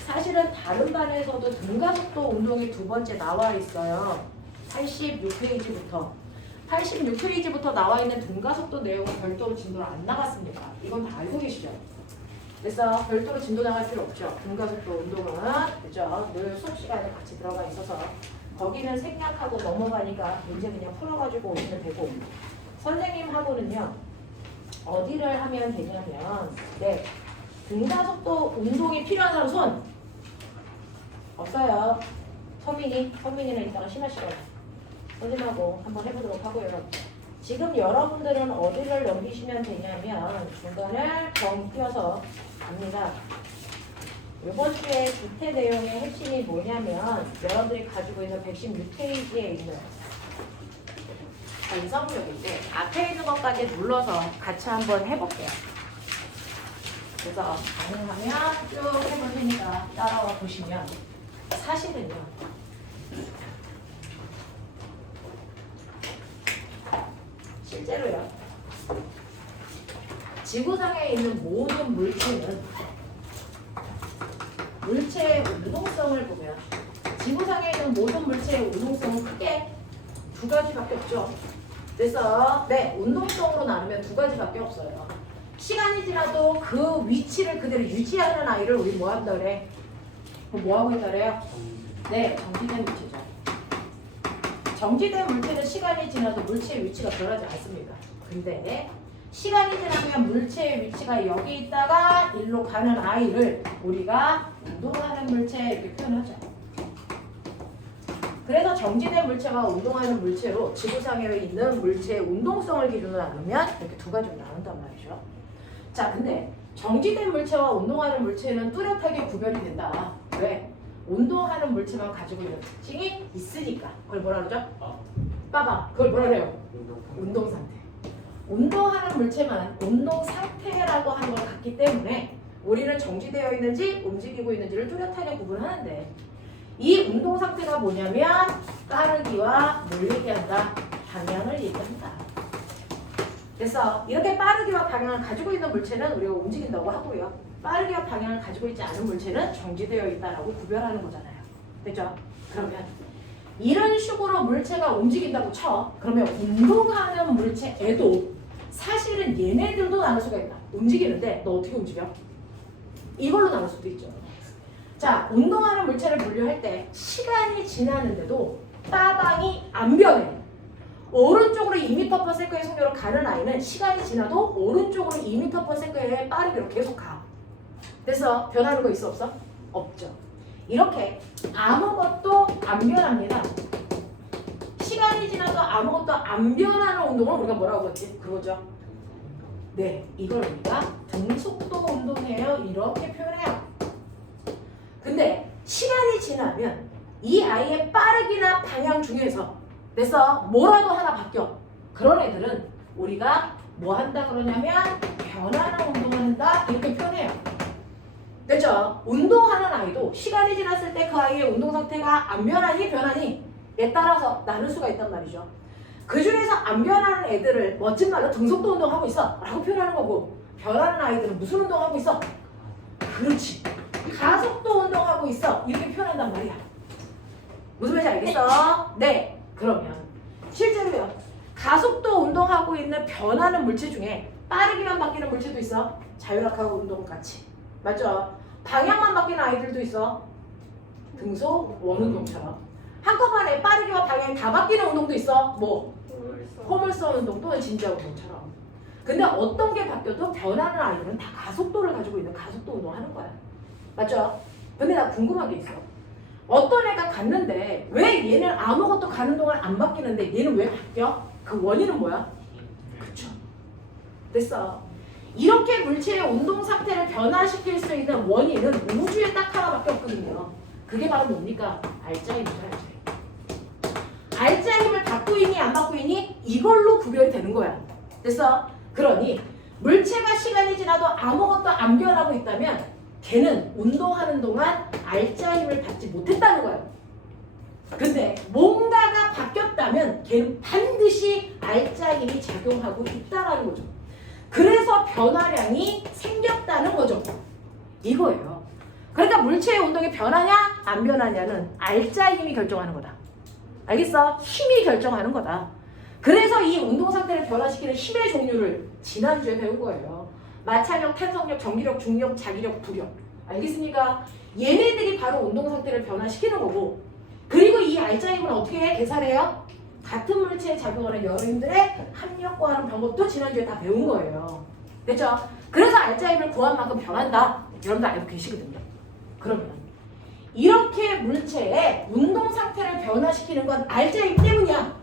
사실은 다른 반에서도 등가속도 운동이 두 번째 나와 있어요. 86페이지부터. 86페이지부터 나와 있는 등가속도 내용은 별도로 진도를 안 나갔습니다. 이건 다 알고 계시죠? 그래서 별도로 진도 나갈 필요 없죠. 등가속도 운동은 그죠? 늘 수업 시간에 같이 들어가 있어서 거기는 생략하고 넘어가니까 문제 그냥 풀어가지고 오시면 되고 선생님하고는요 어디를 하면 되냐면 네 등가속도 운동이 필요한 사람 손 없어요. 선민이는 이따가 심할 시간 선생님하고 한번 해보도록 하고요. 지금 여러분들은 어디를 넘기시면 되냐면 중간을 병 띄어서 갑니다. 이번 주에 주태 내용의 핵심이 뭐냐면 여러분들이 가지고 있는 116페이지에 있는 전성력인데 앞에 있는 것까지 눌러서 같이 한번 해볼게요. 그래서 가능하면 쭉 해볼 테니까 따라와 보시면 사실은요. 실제로요. 지구상에 있는 모든 물체는 물체의 운동성을 보면 지구상에 있는 모든 물체의 운동성은 크게 두 가지밖에 없죠. 그래서 네, 운동성으로 나누면 두 가지밖에 없어요. 시간이 지나도 그 위치를 그대로 유지하는 아이를 우리 뭐 한다 그래? 뭐 하고 있다 그래요? 네, 정지된 물체죠. 정지된 물체는 시간이 지나도 물체의 위치가 변하지 않습니다. 근데 시간이 지나면 물체의 위치가 여기 있다가 일로 가는 아이를 우리가 운동하는 물체 이렇게 표현하죠. 그래서 정지된 물체와 운동하는 물체로 지구상에 있는 물체의 운동성을 기준으로 나누면 이렇게 두 가지로 나눈단 말이죠. 자, 근데 정지된 물체와 운동하는 물체는 뚜렷하게 구별이 된다. 왜? 운동하는 물체만 가지고 있는 특징이 있으니까. 그걸 뭐라 그러죠? 빠방. 그걸 뭐라 그래요? 운동 상태. 운동하는 물체만 운동 상태라고 하는 걸 갖기 때문에 우리는 정지되어 있는지 움직이고 있는지를 뚜렷하게 구분하는데 이 운동 상태가 뭐냐면 빠르기와 뭘 얘기한다? 방향을 얘기한다. 그래서 이렇게 빠르기와 방향을 가지고 있는 물체는 우리가 움직인다고 하고요. 빠르기와 방향을 가지고 있지 않은 물체는 정지되어 있다라고 구별하는 거잖아요. 됐죠? 그러면 이런 식으로 물체가 움직인다고 쳐. 그러면 운동하는 물체에도 사실은 얘네들도 나눌 수가 있다. 움직이는데 너 어떻게 움직여? 이걸로 나눌 수도 있죠. 자, 운동하는 물체를 분류할 때 시간이 지나는데도 빠방이 안 변해. 오른쪽으로 2m/s의 속도로 가는 아이는 시간이 지나도 오른쪽으로 2m/s의 빠르기로 계속 가. 그래서 변하는 거 있어 없어? 없죠. 이렇게 아무것도 안 변합니다. 시간이 지나도 아무것도 안 변하는 운동을 우리가 뭐라고 했지? 그거죠. 네, 이걸 우리가 등속도 운동이에요. 이렇게 표현해요. 근데 시간이 지나면 이 아이의 빠르기나 방향 중에서 그래서 뭐라도 하나 바뀌어. 그런 애들은 우리가 뭐 한다 그러냐면 변하는 운동을 한다 이렇게 표현해요. 됐죠? 운동하는 아이도 시간이 지났을 때 그 아이의 운동 상태가 안 변하니 변하니 에 따라서 나눌 수가 있단 말이죠. 그 중에서 안 변하는 애들을 멋진 말로 등속도 운동하고 있어 라고 표현하는 거고 변하는 아이들은 무슨 운동하고 있어? 그렇지. 가속도 운동하고 있어 이렇게 표현한단 말이야. 무슨 말인지 알겠어? 네. 그러면 실제로요. 가속도 운동하고 있는 변하는 물체 중에 빠르게만 바뀌는 물체도 있어. 자율학하고 운동 같이. 맞죠? 방향만 바뀌는 아이들도 있어. 등속 원운동처럼. 한꺼번에 빠르게와 방향이 다 바뀌는 운동도 있어. 뭐? 포물선 운동 또는 진자 운동처럼. 근데 어떤 게 바뀌어도 변하는 아이들은 다 가속도를 가지고 있는 가속도 운동하는 거야. 맞죠? 근데 나 궁금한 게 있어. 어떤 애가 갔는데 왜 얘는 아무것도 가는 동안 안 바뀌는데 얘는 왜 바뀌어? 그 원인은 뭐야? 그쵸. 됐어. 이렇게 물체의 운동 상태를 변화시킬 수 있는 원인은 우주에 딱 하나밖에 없거든요. 그게 바로 뭡니까? 알짜임이죠. 알짜임을 받고 있니 안 받고 있니? 이걸로 구별이 되는 거야. 됐어? 그러니 물체가 시간이 지나도 아무것도 안 변하고 있다면 걔는 운동하는 동안 알짜 힘을 받지 못했다는 거예요. 근데 뭔가가 바뀌었다면 걔는 반드시 알짜 힘이 작용하고 있다는 거죠. 그래서 변화량이 생겼다는 거죠. 이거예요. 그러니까 물체의 운동이 변하냐 안 변하냐는 알짜 힘이 결정하는 거다. 알겠어? 힘이 결정하는 거다. 그래서 이 운동 상태를 변화시키는 힘의 종류를 지난주에 배운 거예요. 마찰력, 탄성력, 전기력, 중력, 자기력, 부력. 알겠습니까? 얘네들이 바로 운동 상태를 변화시키는 거고 그리고 이 알짜 힘은 어떻게 계산해요? 같은 물체에 작용하는 여러 힘들의 합력과하는 방법도 지난주에 다 배운 거예요. 됐죠? 그래서 알짜 힘을 구한 만큼 변한다. 여러분들 알고 계시거든요. 그러면 이렇게 물체의 운동 상태를 변화시키는 건 알짜 힘 때문이야.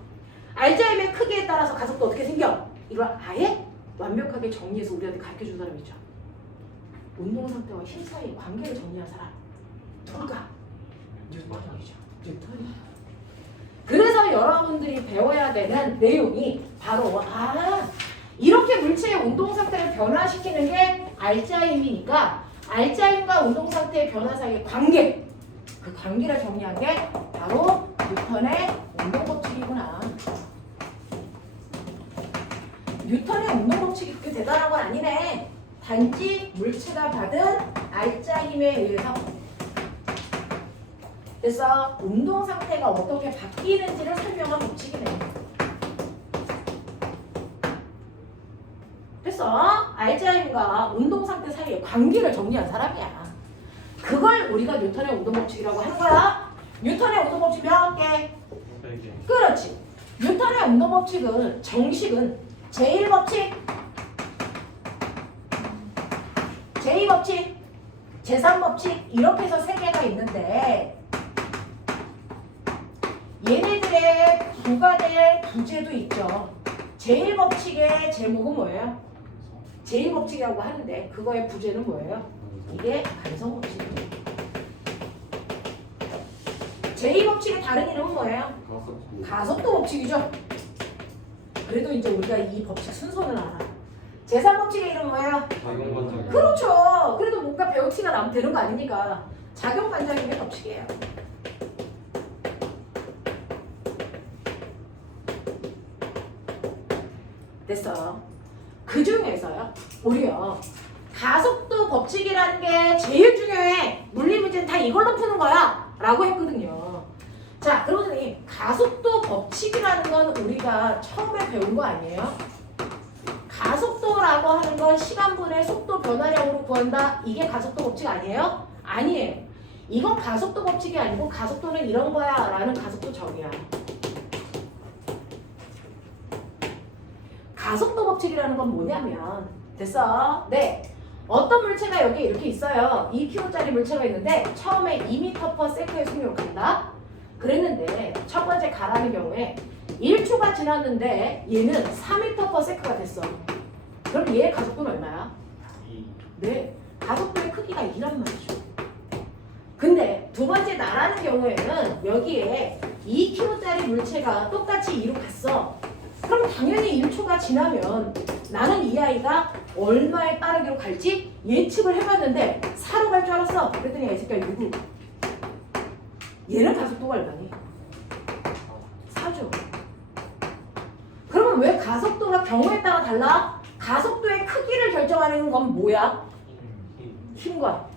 알짜 힘의 크기에 따라서 가속도 어떻게 생겨? 이걸 아예 완벽하게 정리해서 우리한테 가르쳐준 사람이 있죠. 운동 상태와 힘 사이의 관계를 정리한 사람 누가? 뉴턴이죠. 뉴턴이. 그래서 여러분들이 배워야 되는 내용이 바로 이렇게 물체의 운동 상태를 변화시키는 게 알짜힘이니까 알짜힘과 운동 상태의 변화 사이의 관계, 그 관계를 정리한 게 바로 뉴턴의 운동 법칙이구나. 뉴턴의 운동 법칙이 그렇게 대단한 건 아니네. 단지 물체가 받은 알짜힘에 의해서 그래서 운동 상태가 어떻게 바뀌는지를 설명한 법칙이네. 그래서 알짜힘과 운동 상태 사이의 관계를 정리한 사람이야. 그걸 우리가 뉴턴의 운동 법칙이라고 하는 거야. 뉴턴의 운동 법칙 몇 개? 그렇지. 뉴턴의 운동 법칙은 정식은 제1법칙, 제2법칙, 제3법칙 이렇게 해서 3개가 있는데 얘네들의 부과될 부제도 있죠. 제1법칙의 제목은 뭐예요? 제1법칙이라고 하는데 그거의 부제는 뭐예요? 이게 관성법칙이에요. 제2법칙의 다른 이름은 뭐예요? 가속도 법칙이죠. 그래도 이제 우리가 이 법칙 순서는 알아. 제3법칙의 이름은 뭐예요? 작용관절. 그렇죠. 그래도 뭔가 배울 티가 나면 되는 거 아닙니까? 작용관장의 법칙이에요. 됐어. 그 중에서요, 우리요, 가속도 법칙이라는 게 제일 중요해. 물리 문제는 다 이걸로 푸는 거야. 라고 했거든요. 자, 그러더니 가속도 법칙이라는 건 우리가 처음에 배운 거 아니에요? 가속도라고 하는 건 시간분의 속도 변화량으로 구한다. 이게 가속도 법칙 아니에요? 아니에요. 이건 가속도 법칙이 아니고 가속도는 이런 거야 라는 가속도 정의야. 가속도 법칙이라는 건 뭐냐면 됐어? 네. 어떤 물체가 여기 이렇게 있어요. 2kg짜리 물체가 있는데 처음에 2m/s의 속력을 간다. 그랬는데 첫 번째 가라는 경우에 1초가 지났는데 얘는 4m/s가 됐어. 그럼 얘의 가속도는 얼마야? 네. 가속도의 크기가 2란 말이죠. 근데 두 번째 나라는 경우에는 여기에 2kg짜리 물체가 똑같이 2로 갔어. 그럼 당연히 1초가 지나면 나는 이 아이가 얼마의 빠르기로 갈지 예측을 해봤는데 4로 갈 줄 알았어. 그랬더니 이 새끼가 6. 얘는 가속도가 얼마니? 4죠. 그러면 왜 가속도가 경우에 따라 달라? 가속도의 크기를 결정하는 건 뭐야? 힘과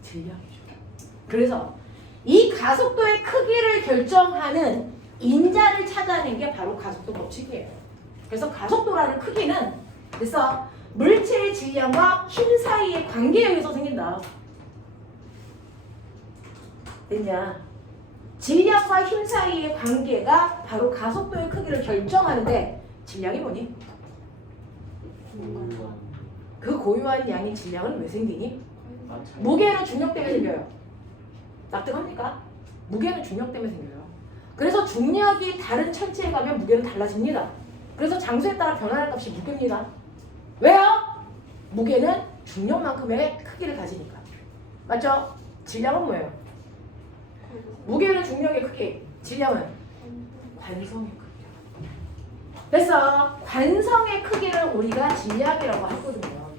질량이죠. 그래서 이 가속도의 크기를 결정하는 인자를 찾아낸 게 바로 가속도 법칙이에요. 그래서 가속도라는 크기는 그래서 물체의 질량과 힘 사이의 관계에 의해서 생긴다. 됐냐? 질량과 힘 사이의 관계가 바로 가속도의 크기를 결정하는데 질량이 뭐니? 그 고유한 양의 질량은 왜 생기니? 무게는 중력 때문에 생겨요. 납득합니까? 무게는 중력 때문에 생겨요. 그래서 중력이 다른 천체에 가면 무게는 달라집니다. 그래서 장소에 따라 변화하는 값이 무게입니다. 왜요? 무게는 중력만큼의 크기를 가지니까. 맞죠? 질량은 뭐예요? 무게는 중력의 크기, 질량은 관성의 크기. 그래서 관성의 크기를 우리가 질량이라고 하거든요.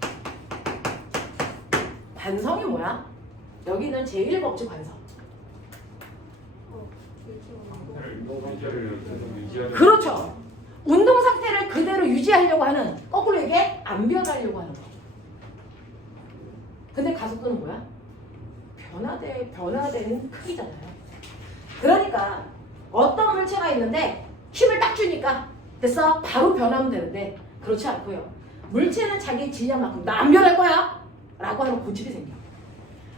관성이 뭐야? 여기는 제1법칙 관성. 그렇죠. 운동 상태를 그대로 유지하려고 하는, 거꾸로 얘기해 안 변하려고 하는 거. 근데 가속도는 뭐야? 변화되는 크기잖아요. 그러니까 어떤 물체가 있는데 힘을 딱 주니까 됐어? 바로 변하면 되는데 그렇지 않고요. 물체는 자기 질량만큼 나 안 변할 거야 라고 하는 고집이 생겨.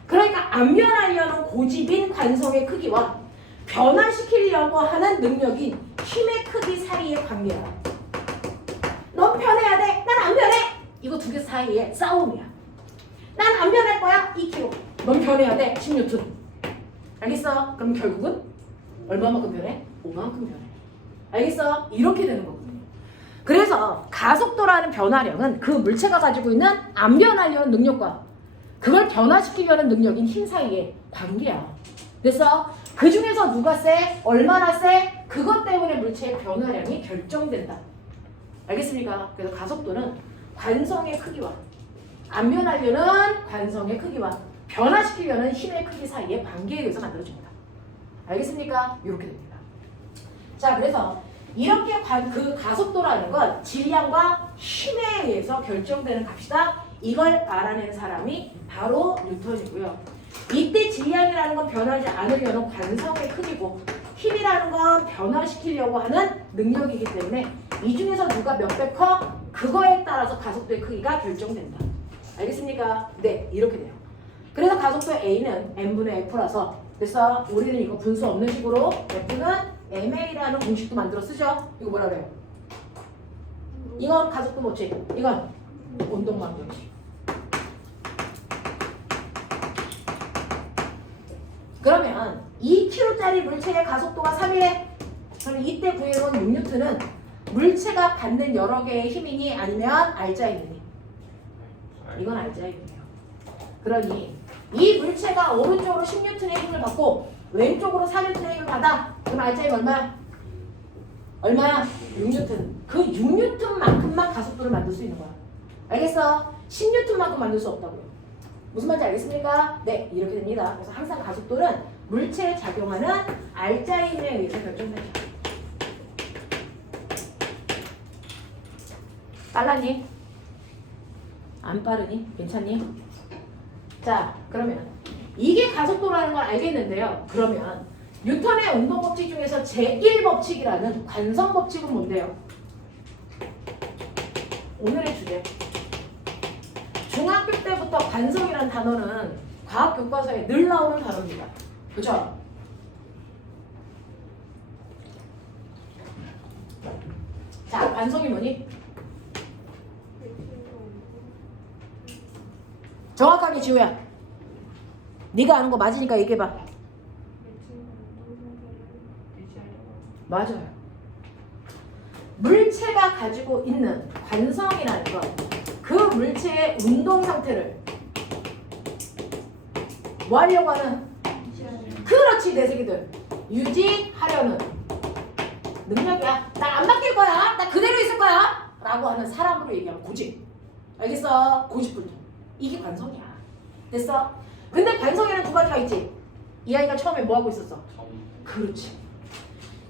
그러니까 안 변하려는 고집인 관성의 크기와 변화시키려고 하는 능력인 힘의 크기 사이의 관계야. 넌 변해야 돼. 난 안 변해. 이거 두 개 사이의 싸움이야. 난 안 변할 거야. 2kg. 넌 변해야 돼. 10N. 알겠어? 그럼 결국은 얼마만큼 변해? 5만큼 변해. 알겠어? 이렇게 되는 거거든요. 그래서 가속도라는 변화량은 그 물체가 가지고 있는 안 변하려는 능력과 그걸 변화시키게 하는 능력인 힘 사이의 관계야. 그래서 그 중에서 누가 세? 얼마나 세? 그것 때문에 물체의 변화량이 결정된다. 알겠습니까? 그래서 가속도는 관성의 크기와 안 변하려는 관성의 크기와 변화시키려는 힘의 크기 사이의 관계에 의해서 만들어집니다. 알겠습니까? 이렇게 됩니다. 자, 그래서 이렇게 그 가속도라는 건 질량과 힘에 의해서 결정되는 값이다. 이걸 알아낸 사람이 바로 뉴턴이고요. 이때 질량이라는 건 변하지 않으려는 관성의 크기고 힘이라는 건 변화시키려고 하는 능력이기 때문에 이 중에서 누가 몇 배 커? 그거에 따라서 가속도의 크기가 결정된다. 알겠습니까? 네, 이렇게 돼요. 그래서 가속도 A는 M분의 F라서 그래서 우리는 이거 분수 없는 식으로 F는 MA라는 공식도 만들어 쓰죠. 이거 뭐라 그래요? 이건 가속도 법칙, 이건 운동방 법칙. 그러면 2kg짜리 물체의 가속도가 3이래. 그럼 이때 구해놓은 6N은 물체가 받는 여러 개의 힘이니 아니면 알짜힘이니? 이건 알짜힘이에요. 그러니 이 물체가 오른쪽으로 10N의 힘을 받고 왼쪽으로 4N의 힘을 받아. 그럼 알짜힘 얼마야? 얼마야? 6N. 그 6N만큼만 가속도를 만들 수 있는 거야. 알겠어? 10N만큼 만들 수 없다고요. 무슨 말인지 알겠습니까? 네, 이렇게 됩니다. 그래서 항상 가속도는 물체에 작용하는 알짜힘에 의해서 결정됩니다. 빨라니? 안 빠르니? 괜찮니? 자, 그러면 이게 가속도라는 걸 알겠는데요. 그러면 뉴턴의 운동법칙 중에서 제1법칙이라는 관성법칙은 뭔데요? 오늘의 주제. 중학교 때부터 관성이라는 단어는 과학 교과서에 늘 나오는 단어입니다. 그죠? 자, 관성이 뭐니? 정확하게 지우야. 네가 아는 거 맞으니까 얘기해봐. 맞아요. 물체가 가지고 있는 관성이라는 건 그 물체의 운동 상태를 뭐 하려고 하는? 그렇지, 내 새끼들. 유지하려는 능력이야. 나 안 바뀔 거야. 나 그대로 있을 거야. 라고 하는 사람으로 얘기하면 고집. 알겠어? 고집불통. 이게 관성이야. 됐어? 근데 관성에는 두 가지가 있지. 이 아이가 처음에 뭐 하고 있었어? 그렇지.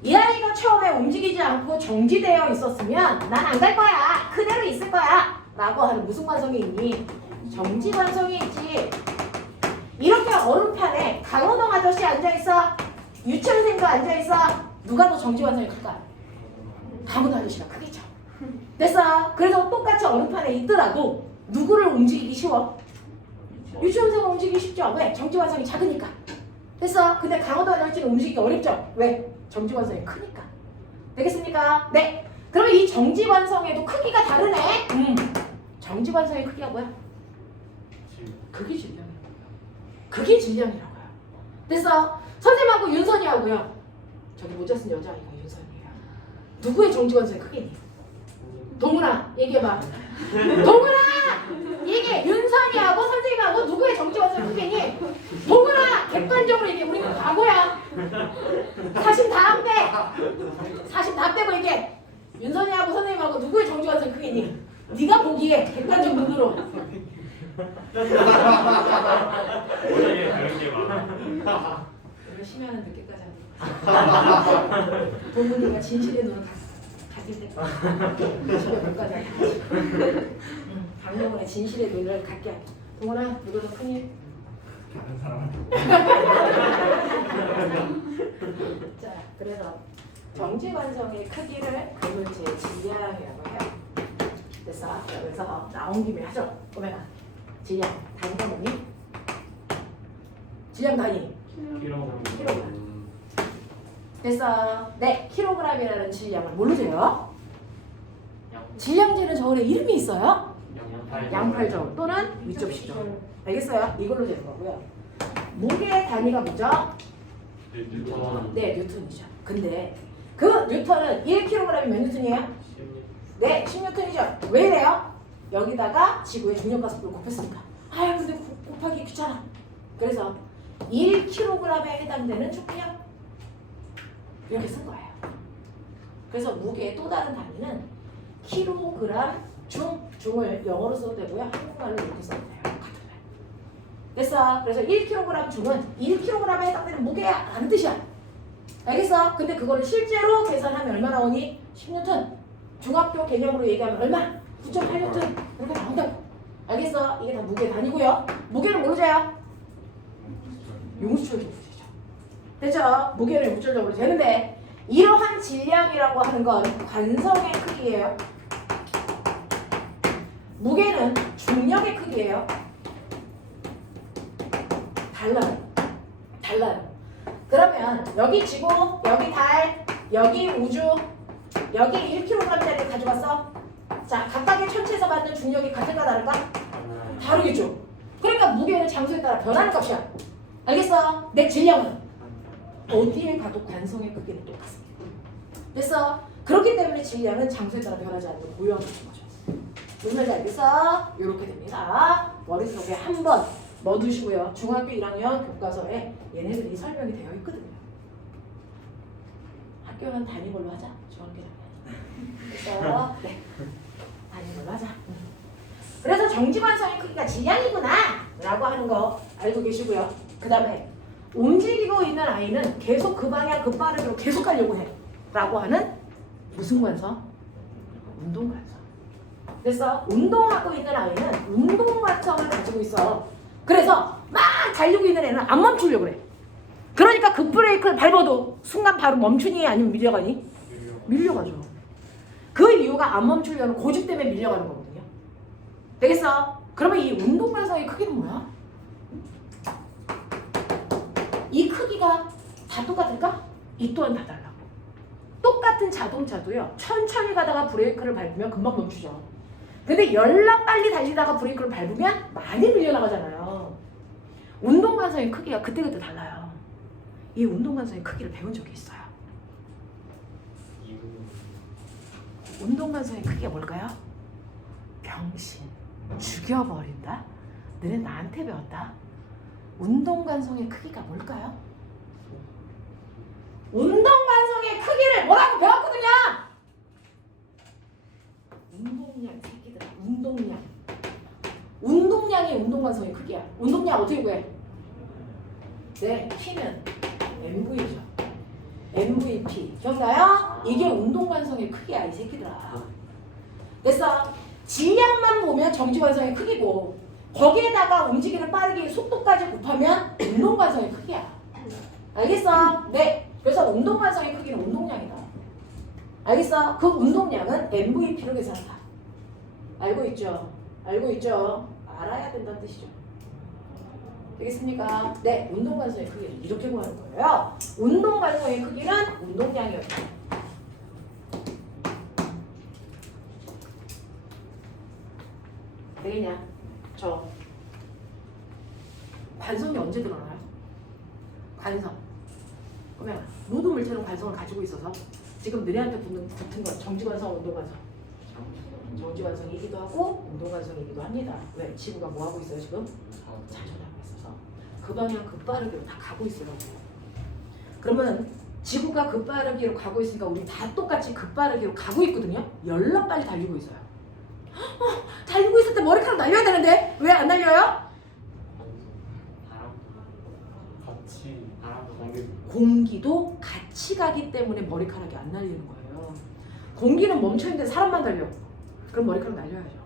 이 아이가 처음에 움직이지 않고 정지되어 있었으면 난 안 갈 거야. 그대로 있을 거야. 라고 하는 무슨 관성이 있니? 정지 관성이 있지. 이렇게 얼음판에 강호동 아저씨 앉아있어. 유치원생도 앉아있어. 누가 더 정지 관성이 클까? 강호동 아저씨가 크겠죠. 됐어? 그래서 똑같이 얼음판에 있더라도 누구를 움직이기 쉬워? 유치원생은 움직이기 쉽죠. 왜? 정지 관성이 작으니까. 됐어? 근데 강호동 아저씨는 움직이기 어렵죠. 왜? 정지 관성이 크니까. 되겠습니까? 네. 그러면 이 정지 관성에도 크기가 다르네. 정지 관성의 크기가 뭐야? 그게 질량이에요. 그게 질량이라고요. 됐어? 선생님하고 윤선이하고요. 저기 모자 쓴 여자아이가 윤선이에요. 누구의 정지 관성이 크겠니? 동훈아, 얘기해봐. 동훈아! 얘기해. 윤선이하고 선생님하고 누구의 정지 관성이 크겠니? 동훈아! 객관적으로 얘기해. 우리는 과거야. 40 다 빼. 40 다 빼고 얘기해. 윤선이하고 선생님하고 누구의 정지 관성이 크겠니? 네가 보기에 객관적 눈으로. 오늘 그런 게 많아. 우리가 쉬면은 늦게까지 하는 거. 동훈이가 진실의 눈을 가질 때까지 집에 못 가게 하지. 강동원의 진실의 눈을 갖게 하기. 동훈아, 누구도 큰일? 다른 사람. 자, 그래서 정지관성의 크기를 그 물체의 질량이라고 해요. 됐어? 그래서 나온 김에 하죠. 오메가 질량 단위가 뭐니? 질량 단위 킬로그램. 됐어? 네, 킬로그램이라는 질량을 뭘로 재요? 질량제는 저울에 이름이 있어요. 양팔저울 또는 윗접시저울. 알겠어요? 이걸로 재는 거고요. 무게의 단위가 뭐죠? 네, 뉴턴이죠. 근데 그 뉴턴은 1kg이 몇 뉴턴이에요? 네, 10뉴턴이죠. 왜 이래요? 여기다가 지구의 중력 가속도를 곱했으니까. 아, 근데 곱하기 귀찮아. 그래서 1kg에 해당되는重量이렇게 쓴 거예요. 그래서 무게의 또 다른 단위는 킬로그램 중을 영어로 써도 되고요. 한국말로 이렇게 써도 돼요. 같은 말. 됐어. 그래서 1kg 중은 1kg에 해당되는 무게야 라는 뜻이야. 알겠어? 근데 그거를 실제로 계산하면 얼마 나오니? 10뉴턴. 중학교 개념으로 얘기하면 얼마? 9.8뉴턴. 이렇게 나온다고. 알겠어? 이게 다 무게 단위고요. 무게를 뭘로 재요? 용수철적으로 재죠. 됐죠? 무게를 용수철적으로 재는데 이러한 질량이라고 하는 건 관성의 크기예요. 무게는 중력의 크기예요. 달라요. 그러면 여기 지구, 여기 달, 여기 우주, 여기 1kg짜리 가져갔어. 자, 각각의 천체에서 받는 중력이 같을까 다를까? 다르겠죠. 그러니까 무게는 장소에 따라 변하는 값이야. 알겠어? 내 질량은 어디에 가도 관성의 크기는 똑같습니다. 됐어? 그렇기 때문에 질량은 장소에 따라 변하지 않는 고유한 것인 거죠. 무슨 말인지 알겠어? 이렇게 됩니다. 머릿속에 한번 넣어두시고요. 중학교 1학년 교과서에 얘네들이 설명이 되어 있거든요. 학교는 다닌 걸로 하자. 중학교 1학년. 그래서 네, 다닌 걸로 하자. 그래서 정지관성의 크기가 질량이구나 라고 하는 거 알고 계시고요. 그 다음에 움직이고 있는 아이는 계속 그 방향 그 빠르기로 계속 가려고 해 라고 하는 무슨 관성? 운동관성. 그래서 운동하고 있는 아이는 운동관성을 가지고 있어. 그래서 막 달리고 있는 애는 안 멈추려고 그래. 그러니까 급브레이크를 밟아도 순간 바로 멈추니 아니면 밀려가니? 밀려가죠. 그 이유가 안 멈추려는 고집 때문에 밀려가는 거거든요. 되겠어? 그러면 이 운동관성의 크기는 뭐야? 이 크기가 다 똑같을까? 이 또한 다 달라. 똑같은 자동차도요. 천천히 가다가 브레이크를 밟으면 금방 멈추죠. 근데 열나 빨리 달리다가 브레이크를 밟으면 많이 밀려나가잖아요. 운동관성의 크기가 그때그때 달라요. 이 운동관성의 크기를 배운 적이 있어요. 운동관성의 크기가 뭘까요? 병신. 죽여버린다? 너네 나한테 배웠다? 운동관성의 크기가 뭘까요? 운동관성의 크기를 뭐라고 배웠거든요? 운동량 새끼들아. 운동량. 운동량이 운동관성의 크기야. 운동량 어떻게 구해? 네, P는 MV죠. MVP. 기억나요? 이게 운동관성의 크기야, 이 새끼들아. 됐어? 질량만 보면 정지관성의 크기고 거기에다가 움직이는 빠르기 속도까지 곱하면 운동관성의 크기야. 알겠어? 네. 그래서 운동관성의 크기는 운동량이다. 알겠어? 그 운동량은 MVP로 계산한다. 알고 있죠? 알고 있죠? 알아야 된다는 뜻이죠. 되겠습니까? 네. 운동관성의 크기는 이렇게 구하는 거예요. 운동관성의 크기는 운동량이었다. 되겠냐? 저 관성이 언제 드러나요? 관성. 그러면 모든 물체는 관성을 가지고 있어서 지금 너네한테 붙은 건 정지관성, 운동관성. 정지관성이기도 하고 운동관성이기도 합니다. 왜? 지구가 뭐 하고 있어요 지금? 자전하고 있어서 그 방향 급빠르기로 다 가고 있어요. 그러면 지구가 급빠르기로 가고 있으니까 우리 다 똑같이 급빠르기로 가고 있거든요. 열나 빨리 달리고 있어요. 달리고 있을 때 머리카락 날려야 되는데 왜 안 날려요? 공기도 같이 가기 때문에 머리카락이 안 날리는 거예요. 공기는 멈춰있는데 사람만 달려. 그럼 머리카락 날려야죠.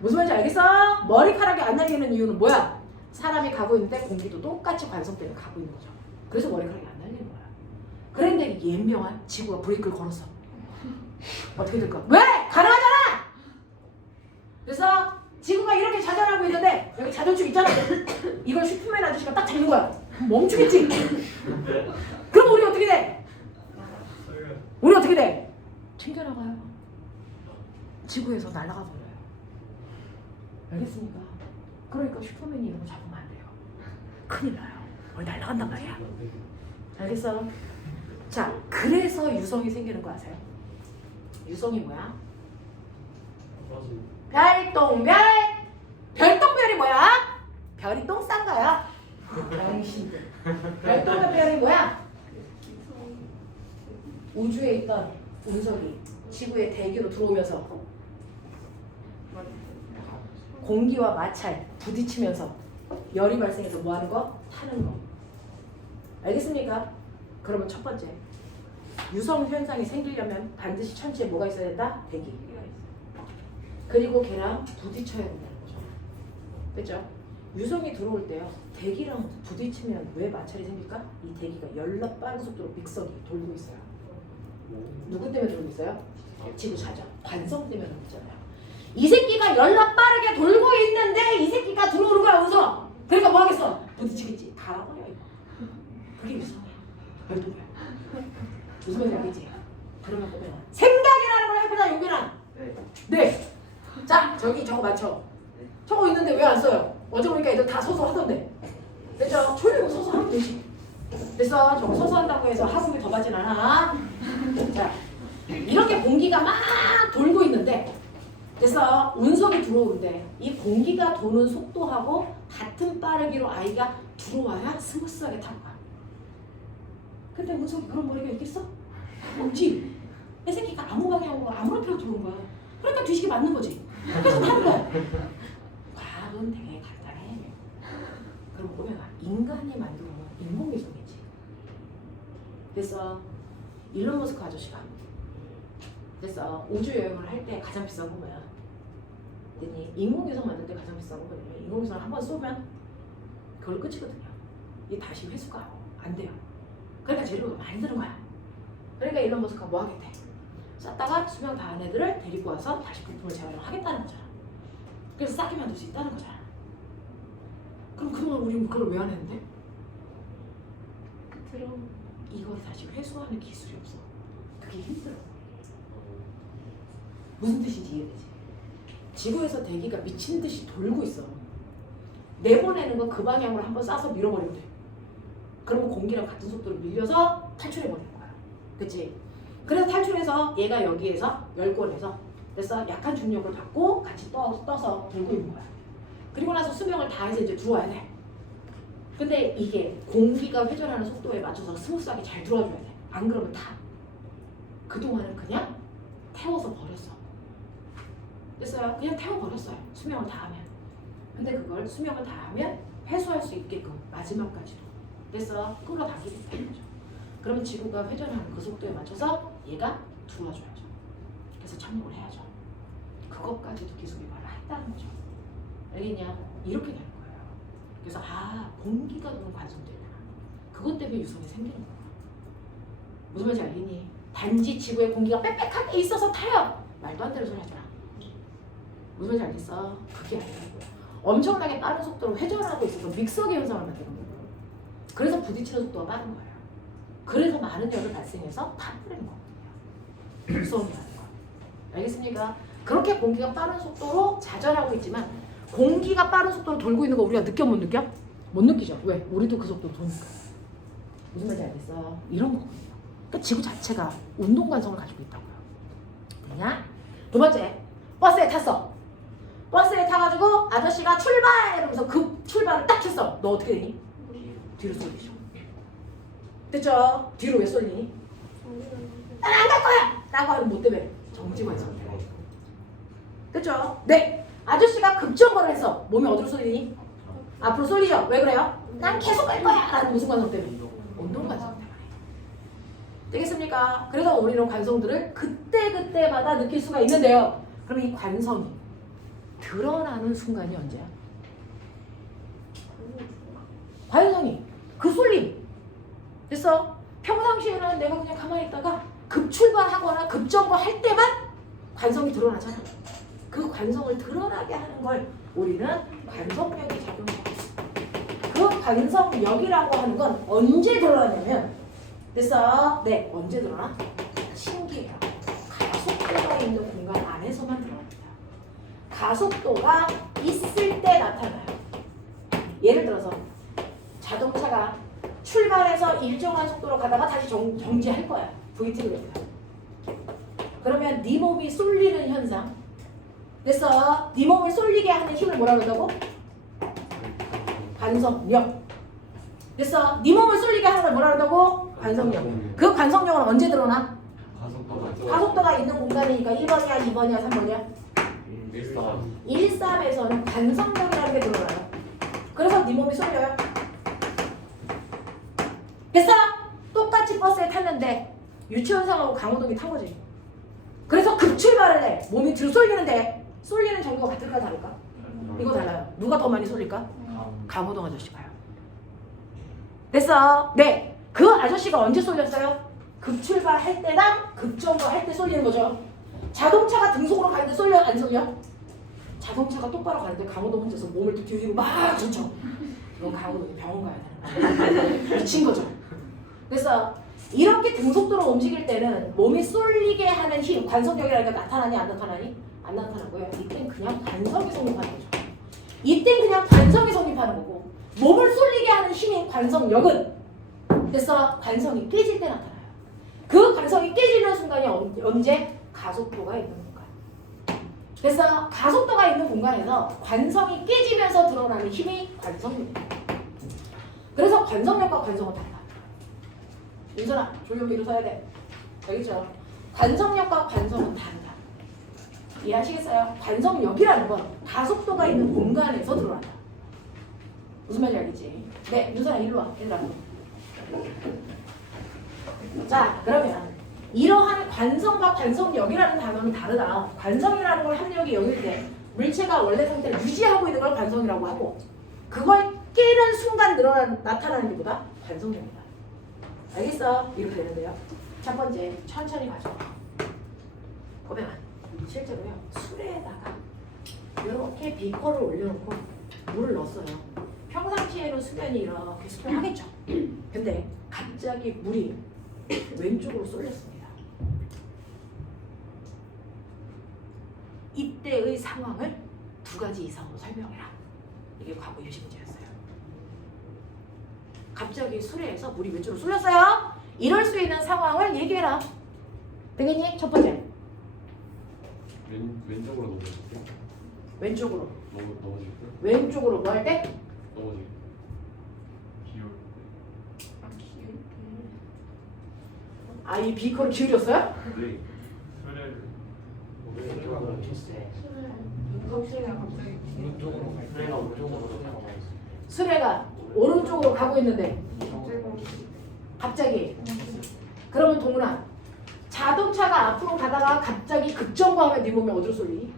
무슨 말인지 알겠어? 머리카락이 안 날리는 이유는 뭐야? 사람이 가고 있는데 공기도 똑같이 관성 때문에 가고 있는 거죠. 그래서 머리카락이 안 날리는 거야. 그런데 이 연명한 지구가 브레이크를 걸었어. 어떻게 될까? 왜? 가능하잖아! 그래서 지구가 이렇게 자전하고 있는데 여기 자전축 있잖아. 이걸 슈퍼맨 아저씨가 딱 잡는 거야. 멈추겠지? 그럼 우리 어떻게 돼? 우리 어떻게 돼? 챙겨나가요. 지구에서 날아가 버려요. 알겠습니까? 그러니까 슈퍼맨이 이런 거 잡으면 안 돼요. 큰일 나요. 우리 날아간단 말이야. 알겠어? 자, 그래서 유성이 생기는 거 아세요? 유성이 뭐야? 별똥별! 별똥별이 뭐야? 별이 똥 싼 거야. 당신들. 별똥별 별이 뭐야? 우주에 있던 운석이 지구의 대기로 들어오면서 공기와 마찰 부딪히면서 열이 발생해서 뭐 하는 거? 타는 거. 알겠습니까? 그러면 첫 번째, 유성 현상이 생기려면 반드시 천지에 뭐가 있어야 된다? 대기. 그리고 걔랑 부딪혀야 된다는 거죠. 그렇죠? 유성이 들어올 때요, 대기랑 부딪히면 왜 마찰이 생길까? 이 대기가 열나 빠른 속도로 빅성이 돌고 있어요. 누구 때문에 돌고 있어요? 지구 자전. 관성 때문에 돌고 있잖아요. 이 새끼가 열나 빠르게 돌고 있는데 이 새끼가 들어오는 거야, 운석. 그러니까 뭐 하겠어? 부딪히겠지. 달아버려 이거. 그게 유성이야. 별똥별. 무슨 말인지 알겠지? 그러면 보면 생각이라는 걸 해보자, 여기랑. 네. 네. 자, 저기 저거 맞춰. 저거 있는데 왜 안 써요? 어제 보니까 애들 다 서서 하던데. 그죠? 졸리고 서서 하면 되지. 됐어. 저거 서서 한다고 해서 학원비 더 받진 않아. 자, 이렇게 공기가 막 돌고 있는데, 그래서 운석이 들어오는데 이 공기가 도는 속도하고 같은 빠르기로 아이가 들어와야 스무스하게 타고 가. 근데 운석이 그런 머리가 있겠어? 없지. 이 새끼가 아무 방향으로 아무런 필요 들어온 거야. 그러니까 뒤식이 맞는 거지. 그래서 타는 거야. 과학은 되게 간단해. 그럼 보면 인간이 만들어 놓은 인공위성이지. 그래서 일론 머스크 아저씨가 그래서 우주 여행을 할 때 가장 비싼 건 뭐야? 그랬더니 인공위성 만들 때 가장 비싼 건 뭐냐면 인공위성을 한번 쏘면 그걸 끝이거든요. 이게 다시 회수가 안 돼요. 그러니까 재료가 많이 드는 거야. 그러니까 일론 머스크가 뭐 하겠대? 쐈다가 수명 다한 애들을 데리고 와서 다시 부품을 재활용하겠다는 거잖아. 그래서 싸게 만들 수 있다는 거잖아. 그럼 그동안 우리는 그걸 왜 안 했는데? 이걸 다시 회수하는 기술이 없어. 그게 힘들어. 무슨 뜻인지 이해되지? 지구에서 대기가 미친 듯이 돌고 있어. 내보내는 건 그 방향으로 한번 쏴서 밀어버리면 돼. 그러면 공기랑 같은 속도로 밀려서 탈출해버리는 거야. 그치? 그래서 탈출해서 얘가 여기에서 열권해서 그래서 약한 중력을 받고 같이 떠서 돌고 있는 거야. 그리고 나서 수명을 다해서 이제 들어와야 돼. 근데 이게 공기가 회전하는 속도에 맞춰서 스무스하게 잘 들어와줘야 돼. 안 그러면 타. 그동안은 그냥 태워서 버렸어. 됐어요? 그냥 태워버렸어요. 수명을 다하면. 근데 그걸 수명을 다하면 회수할 수 있게끔 마지막까지도 됐어? 끌어당기겠다는 거죠. 그러면 지구가 회전하는 그 속도에 맞춰서 얘가 들어와줘야죠. 그래서 착륙을 해야죠. 그것까지도 기술이 발달했다는 거죠. 알겠냐? 이렇게 되는 거예요. 그래서 공기가 도는 관성들이구나. 그것 때문에 유성이 생기는 거야. 무슨 말인지 알겠니? 단지 지구에 공기가 빽빽하게 있어서 타요. 말도 안 되는 소리 하지 마. 무슨 말인지 알겠어? 그게 아니라고요. 엄청나게 빠른 속도로 회전하고 있어서 믹서기 현상을 만드는 거예요. 그래서 부딪히는 속도가 빠른 거예요. 그래서 많은 열을 발생해서 타버리는 거거든요. 유성이라는 거. 알겠습니까? 그렇게 공기가 빠른 속도로 자전하고 있지만 공기가 빠른 속도로 돌고 있는 거 우리가 느껴 못 느껴? 못 느끼죠. 왜? 우리도 그 속도로 도니까. 무슨 말인지 알겠어? 이런 거거든요. 그러니까 지구 자체가 운동 관성을 가지고 있다고요. 그냥 두 번째, 버스에 탔어. 버스에 타가지고 아저씨가 출발! 이러면서 급 출발을 딱 했어. 너 어떻게 되니? 뒤로 쏠리죠. 됐죠? 뒤로 왜 쏠리니? 난 안 갈 거야! 라고 하면 뭐 때문에? 정지관성. 됐죠? 네! 아저씨가 급정거를 했어. 몸이 어디로 쏠리니? 앞으로 쏠리죠? 왜 그래요? 난 계속 갈 거야! 라는 무슨 관성 때문에? 운동관성 때문에. 되겠습니까? 그래서 우리는 관성들을 그때그때마다 느낄 수가 있는데요. 그럼 이 관성이 드러나는 순간이 언제야? 관성이 그 쏠림. 됐어? 평상시에는 내가 그냥 가만히 있다가 급출발하거나 급정거할 때만 관성이 드러나잖아. 그 관성을 드러나게 하는 걸 우리는 관성력이 작용해. 그 관성력이라고 하는 건 언제 드러나냐면 됐어? 네, 언제 드러나? 신기해요. 가속도가 있는 공간 안에서만 드러납니다. 가속도가 있을 때 나타나요. 예를 들어서 자동차가 출발해서 일정한 속도로 가다가 다시 정지할 거야. VT를 내면. 그러면 네 몸이 쏠리는 현상. 그래서 네 몸을 쏠리게 하는 힘을 뭐라 그러다고? 관성력. 됐어. 네 몸을 쏠리게 하는 걸 뭐라 그런다고? 관성력. 그 관성력은 언제 드러나? 가속도가 있는 공간이니까 1번이야, 2번이야, 3번이야? 1, 3에서는 관성력이라는 게 드러나요. 그래서 네 몸이 쏠려요. 됐어? 똑같이 버스에 탔는데 유치원생하고 강호동이 탄 거지. 그래서 급출발을 해. 몸이 뒤로 쏠리는데 쏠리는 정도가 같을까 다를까? 이거 달라요. 누가 더 많이 쏠릴까? 강호동 아저씨가요. 됐어? 네. 그 아저씨가 언제 쏠렸어요? 급출발할 때랑 급정거할 때 쏠리는 거죠. 자동차가 등속으로 가는데 쏠려? 안 쏠려? 자동차가 똑바로 가는데 강호동 혼자서 몸을 또 뒤로 막 젖혀. 이건 강호동이 병원 가야 되는 거야. 미친 거죠. 그래서 이렇게 등속도로 움직일 때는 몸이 쏠리게 하는 힘, 관성력이라는 게 나타나니 안 나타나니? 안 나타나고요. 이땐 그냥 관성이 성립하는 거죠. 이땐 그냥 관성이 성립하는 거고 몸을 쏠리게 하는 힘인 관성력은 그래서 관성이 깨질 때 나타나요. 그 관성이 깨지는 순간이 언제? 가속도가 있는 공간. 그래서 가속도가 있는 공간에서 관성이 깨지면서 드러나는 힘이 관성력입니다. 그래서 관성력과 관성은 달라. 윤선아, 조용히 일어서야 돼. 알겠죠? 관성력과 관성은 다르다. 이해하시겠어요? 관성력이라는 건 가속도가 있는 공간에서 드러난다. 무슨 말인지 알겠지? 네, 윤선아 일로 와. 얘들아. 자, 그러면 이러한 관성과 관성력이라는 단어는 다르다. 관성이라는 걸 합력이 여길 때 물체가 원래 상태를 유지하고 있는 걸 관성이라고 하고 그걸 깨는 순간 나타나는 게 뭐다? 관성력이다. 알겠어? 이렇게 되는데요. 첫 번째, 천천히 가죠. 보면 실제로요. 수레에다가 이렇게 비커를 올려놓고 물을 넣었어요. 평상시에는 수면이 이렇게 수평하겠죠. 근데 갑자기 물이 왼쪽으로 쏠렸습니다. 이때의 상황을 두 가지 이상으로 설명해라. 이게 과거 유시 문제였어요. 갑자기 수레에서 물이 왼쪽으로 쏠렸어요. 이럴 수 있는 상황을 얘기해라. 되겠니? 첫 번째. 왼쪽으로 넘어질게요. 왼쪽으로. 넘어질게요. 왼쪽으로 뭐 할 때? 넘어질게요. 기울 아, 이 비커를 기울였어요? 네. 수레를 왼쪽으로 멈췄어요. 오른쪽으로 갈 때, 오른쪽으로 넘어가 있어요. 수레가 오른쪽으로 가고 있는데 갑자기 그러면 동훈아 자동차가 앞으로 가다가 갑자기 급정거하면 네 몸이 어디로 쏠리니?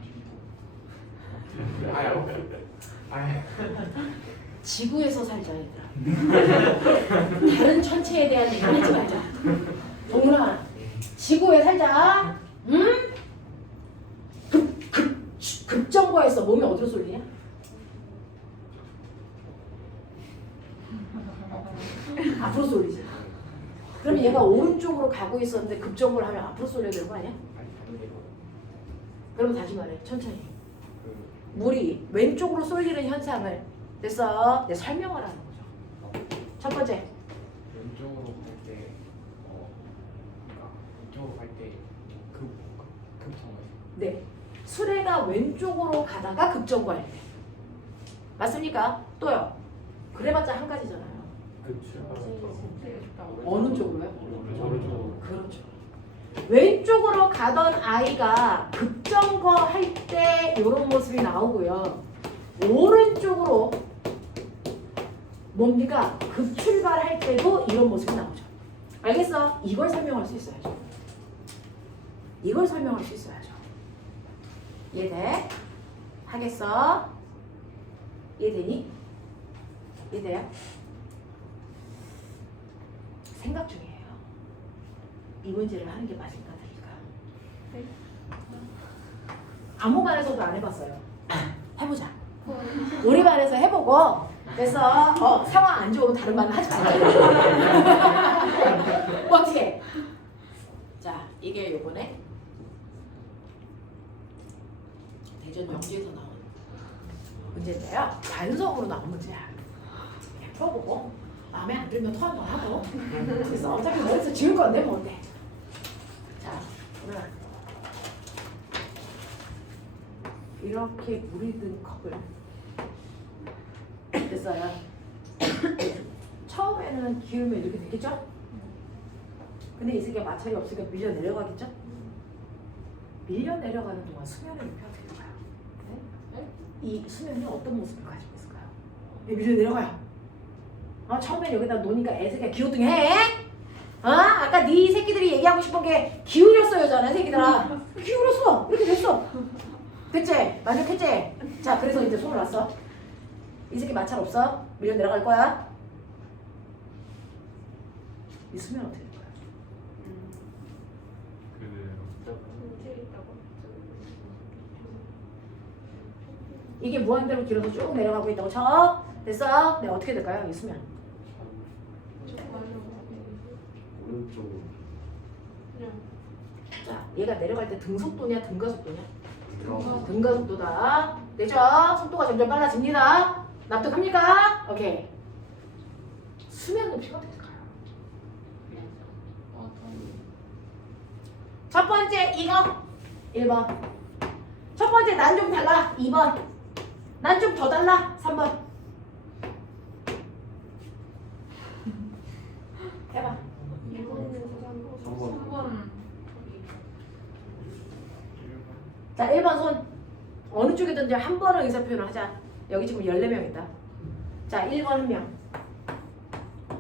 지구에서 살자 얘들아. 다른 천체에 대한 얘기 하지 말자. 동훈아 지구에 살자. 응? 급정거해서 몸이 어디로 쏠리냐? 앞으로 쏠리지. 그러면 얘가 오른쪽으로 가고 있었는데 급정거를 하면 앞으로 쏠려야 되는 거 아니야? 그럼 다시 말해 천천히. 물이 왼쪽으로 쏠리는 현상을 됐어? 내 설명을 하는 거죠. 첫 번째. 왼쪽으로 갈 때, 그러니까 왼쪽으로 갈 때 급정거예요. 네. 수레가 왼쪽으로 가다가 급정거할 때. 맞습니까? 또요. 그래봤자 한 가지잖아요. 어느 쪽으로요? 오른쪽으로. 그렇죠. 왼쪽으로 가던 아이가 급정거 할 때 이런 모습이 나오고요. 오른쪽으로 뭡니까? 급출발할 때도 이런 모습이 나오죠. 알겠어? 이걸 설명할 수 있어야죠. 이걸 설명할 수 있어야죠. 이해돼? 하겠어? 이해되니? 이해돼요? 생각 중이에요. 이 문제를 하는 게 맞을까 될까? 아무 반에서도 안 해봤어요. 해보자. 우리 반에서 해보고 그래서 상황 안 좋으면 다른 반은 하지 말자. 어떻게? 자, 이게 요번에 대전 영지에서 나온 문제인데요. 관성으로 나온 문제야. 그냥 풀어보고 마음에 안 들면 토 한 번 하고 그래서 어차피 머리에서 지울 건데 뭐 어때? 자, 그러면 이렇게 물이 든 컵을 됐어요. 처음에는 기울면 이렇게 되겠죠? 근데 이 새끼가 마찰이 없으니까 밀려 내려가겠죠? 밀려 내려가는 동안 수면의 높이가 어떻게 될까요? 네? 이 수면이 어떤 모습을 가지고 있을까요? 밀려 내려가요. 처음에 여기다 놓으니까 애새끼가 기호등해. 아까 네 새끼들이 얘기하고 싶은 게 기울였어 여자는 새끼들아. 기울였어. 이렇게 됐어. 됐지? 만족했지? 자, 그래서 이제 손을 놨어. 이 새끼 마찰 없어. 밀려 내려갈 거야. 이 수면 어떻게 될까요? 그대로 이게 무한대로 길어서 쭉 내려가고 있다고 쳐. 됐어? 네, 어떻게 될까요? 이 수면. 오른쪽으로. 자, 얘가 내려갈 때 등속도냐 등가속도냐? 들어가서. 등가속도다. 되죠? 속도가 점점 빨라집니다. 납득합니까? 오케이. 수면 높이가 어떻게 될까요? 첫 번째 이거 1번. 첫 번째 난 좀 달라 2번. 난 좀 더 달라 3번. 해봐. 3번. 자, 1번 손. 어느 쪽이든지 한 번은 의사표현을 하자. 여기 지금 14명 있다. 자, 1번 한 명.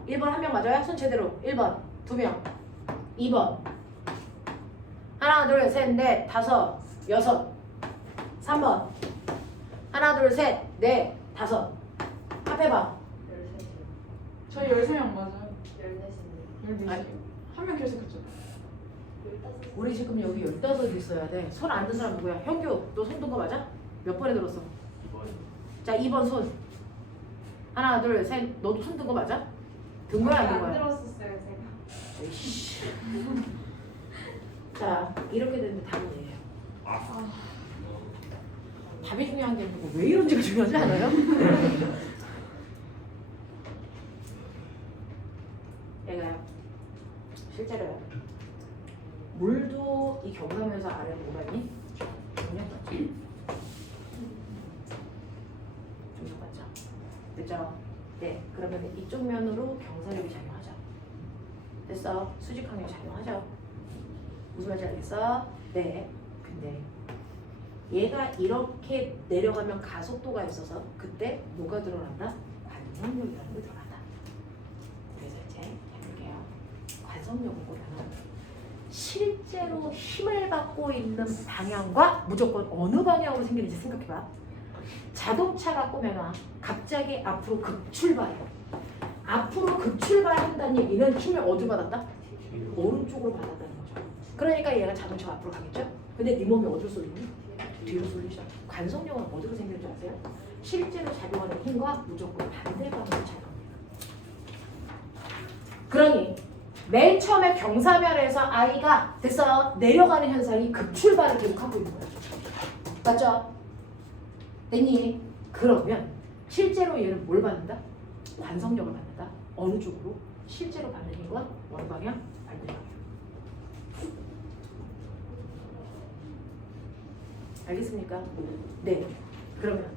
1번 한 명 맞아요? 손 제대로. 1번 2명. 2번. 하나, 둘, 셋, 넷, 다섯, 여섯. 3번. 하나, 둘, 셋, 넷, 다섯. 합해봐. 저희 13명 맞아요. 14. 14명. 한명 결석했죠. 우리 지금 여기 15 있어야 돼. 손 안 든 사람 누구야? 현규, 너 손 든 거 맞아? 몇 번에 들었어? 2번 자, 2번 손. 하나, 둘, 셋. 너도 손 든 거 맞아? 든 거야, 안 든 거야? 들었었어요, 제가. 에이씨. 자, 이렇게 되면 답은 얘예요. 답이 중요한 게 아니고 왜 이런지가 중요하지 않아요? 얘가요. 실제로요. 물도 이 경사면서 아래로 오라니? 중력받죠. 중력받죠. 됐죠? 네. 그러면 이쪽 면으로 경사력이 작용하죠. 됐어. 수직항력이 작용하죠. 무슨 말인지 알겠어? 네. 근데 얘가 이렇게 내려가면 가속도가 있어서 그때 뭐가 들어간다? 관성력이라는 게 들어간다. 그래서 이제 해볼게요. 관성력은 뭐냐면 실제로 힘을 받고 있는 방향과 무조건 어느 방향으로 생기는지 생각해봐. 자동차가 꼬매나 갑자기 앞으로 급출발해요. 앞으로 급출발한다는 얘기는 힘을 어디로 받았다? 오른쪽으로 받았다는 거죠. 그러니까 얘가 자동차가 앞으로 가겠죠? 근데 네 몸이 어디로 쏠리니? 뒤로 쏠리죠. 관성력은 어디로 생기는 줄 아세요? 실제로 작용하는 힘과 무조건 반대 방향으로 작용합니다. 그러니 맨 처음에 경사면에서 아이가 됐어 내려가는 현상이 급출발을 계속하고 있는 거예요. 맞죠? 됐니? 그러면 실제로 얘는 뭘 받는다? 관성력을 받는다. 어느 쪽으로? 실제로 받는 힘과 어느 방향? 반대 방향. 알겠습니까? 네. 그러면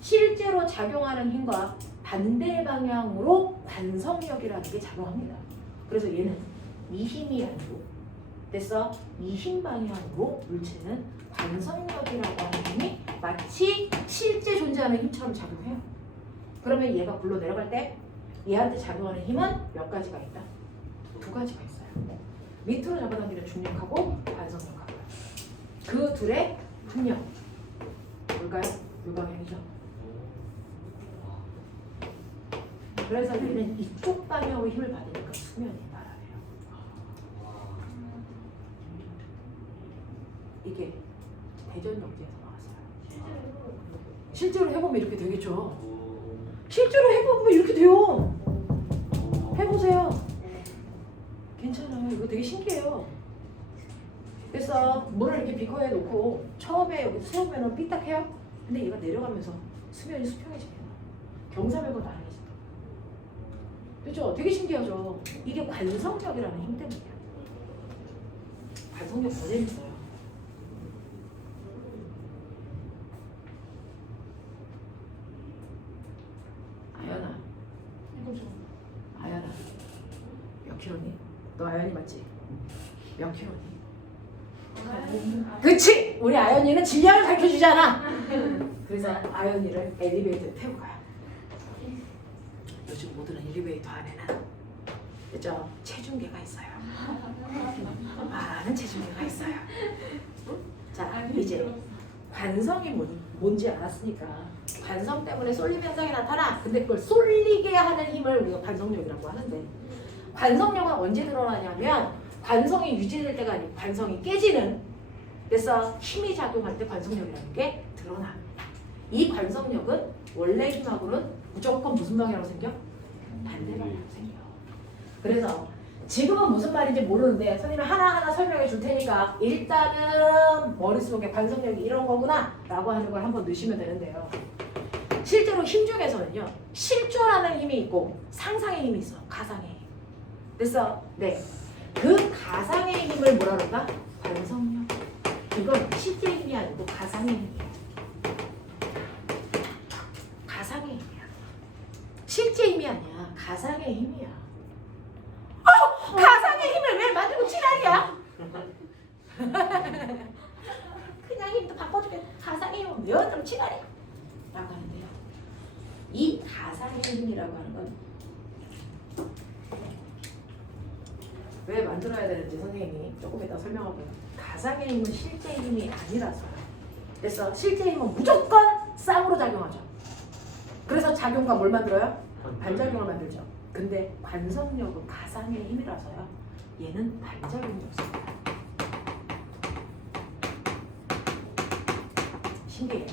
실제로 작용하는 힘과 반대 방향으로 관성력이라는 게 작용합니다. 그래서 얘는 이 힘이 아니고 됐어? 이 힘 방향으로 물체는 관성력이라고 하는 힘이 마치 실제 존재하는 힘처럼 작용해요. 그러면 얘가 굴러 내려갈 때 얘한테 작용하는 힘은 몇 가지가 있다? 2가지가 있어요. 밑으로 잡아당기는 중력하고 관성력하고요. 그 둘의 합력 뭘까요? 이 방향이죠. 그래서 얘는 이쪽 방향으로 힘을 받으니까 수면이 말아요. 이게 대전역지에서 나왔어요. 실제로 해보면 이렇게 되겠죠. 실제로 해보면 이렇게 돼요. 해보세요. 괜찮아요. 이거 되게 신기해요. 그래서 물을 이렇게 비커에 놓고 처음에 여기 세우면 삐딱해요. 근데 얘가 내려가면서 수면이 수평해집니다. 경사면과 나란해진다. 그렇죠? 되게 신기하죠? 이게 관성력이라는 힘 때문이야. 관성력 더 재밌어요. 아연아. 이거 저. 아연아. 아연이 맞지? 몇 킬로니? 그치! 우리 아연이는 질량을 가르쳐주잖아. 그래서 아연이를 엘리베이터에 태우고 가요. 요즘 모든 엘리베이터 안에는 그죠? 체중계가 있어요. 많은 체중계가 있어요. 자, 이제 관성이 뭔지 알았으니까 관성 때문에 쏠림 현상이 나타나. 근데 그걸 쏠리게 하는 힘을 우리가 관성력이라고 하는데, 관성력은 언제 드러나냐면 관성이 유지될 때가 아니고 관성이 깨지는, 그래서 힘이 작용할 때 관성력이라는 게 드러나. 이 관성력은 원래 힘하고는 무조건 무슨 방향으로 생겨? 반대 방향으로 생겨. 그래서 지금은 무슨 말인지 모르는데 선생님이 하나하나 설명해 줄 테니까 일단은 머릿속에 관성력이 이런 거구나 라고 하는 걸 한번 넣으시면 되는데요. 실제로 힘 중에서는요, 실존하는 힘이 있고 상상의 힘이 있어. 가상의 힘. 그래서 네, 그 가상의 힘을 뭐라 그럴까? 관성력. 이건 실제 힘이 아니고 가상의 힘이에요. 가상의 힘이야. 실제 힘이 아니야. 가상의 힘이야. 가상의 힘을 왜 만들고 지랄이야? 그냥 힘도 바꿔주게 가상의 힘은 왜 만들고 지랄이야? 라고 하는데요. 이 가상의 힘이라고 하는 건 왜 만들어야 되는지 선생님이 조금 이따 설명하고요. 가상의 힘은 실제 힘이 아니라서요. 그래서 실제 힘은 무조건 쌍으로 작용하죠. 그래서 작용과 뭘 만들어요? 반작용을 만들죠. 근데 관성력은 가상의 힘이라서요. 얘는 반작용이 없습니다. 신기해요.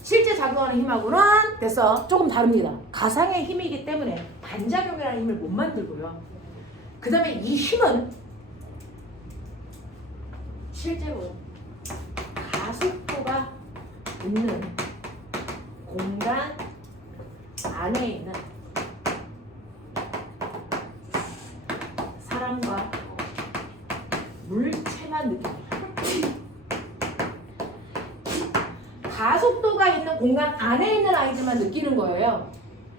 실제 작용하는 힘하고는 됐어. 조금 다릅니다. 가상의 힘이기 때문에 반작용이라는 힘을 못 만들고요. 그 다음에 이 힘은 실제로 가속도가 있는 공간 안에 있는 사람과 물체만 느낍니다. 가속도가 있는 공간 안에 있는 아이들만 느끼는 거예요.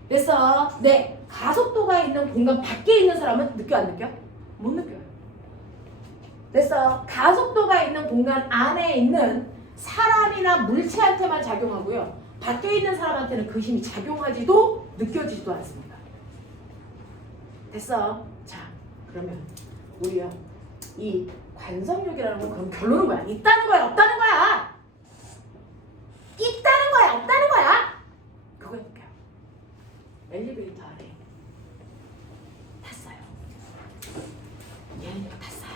그래서 네, 가속도가 있는 공간 밖에 있는 사람은 느껴 안 느껴? 못 느껴요. 그래서 가속도가 있는 공간 안에 있는 사람이나 물체한테만 작용하고요. 밖에 있는 사람한테는 그 힘이 작용하지도 느껴지지도 않습니다. 됐어? 자, 그러면 우리요, 이 관성력이라는 건 그럼 결론은 뭐야? 있다는 거야? 없다는 거야? 있다는 거야? 없다는 거야? 그거 해볼게요. 엘리베이터 안에 탔어요. 얘는 탔어요.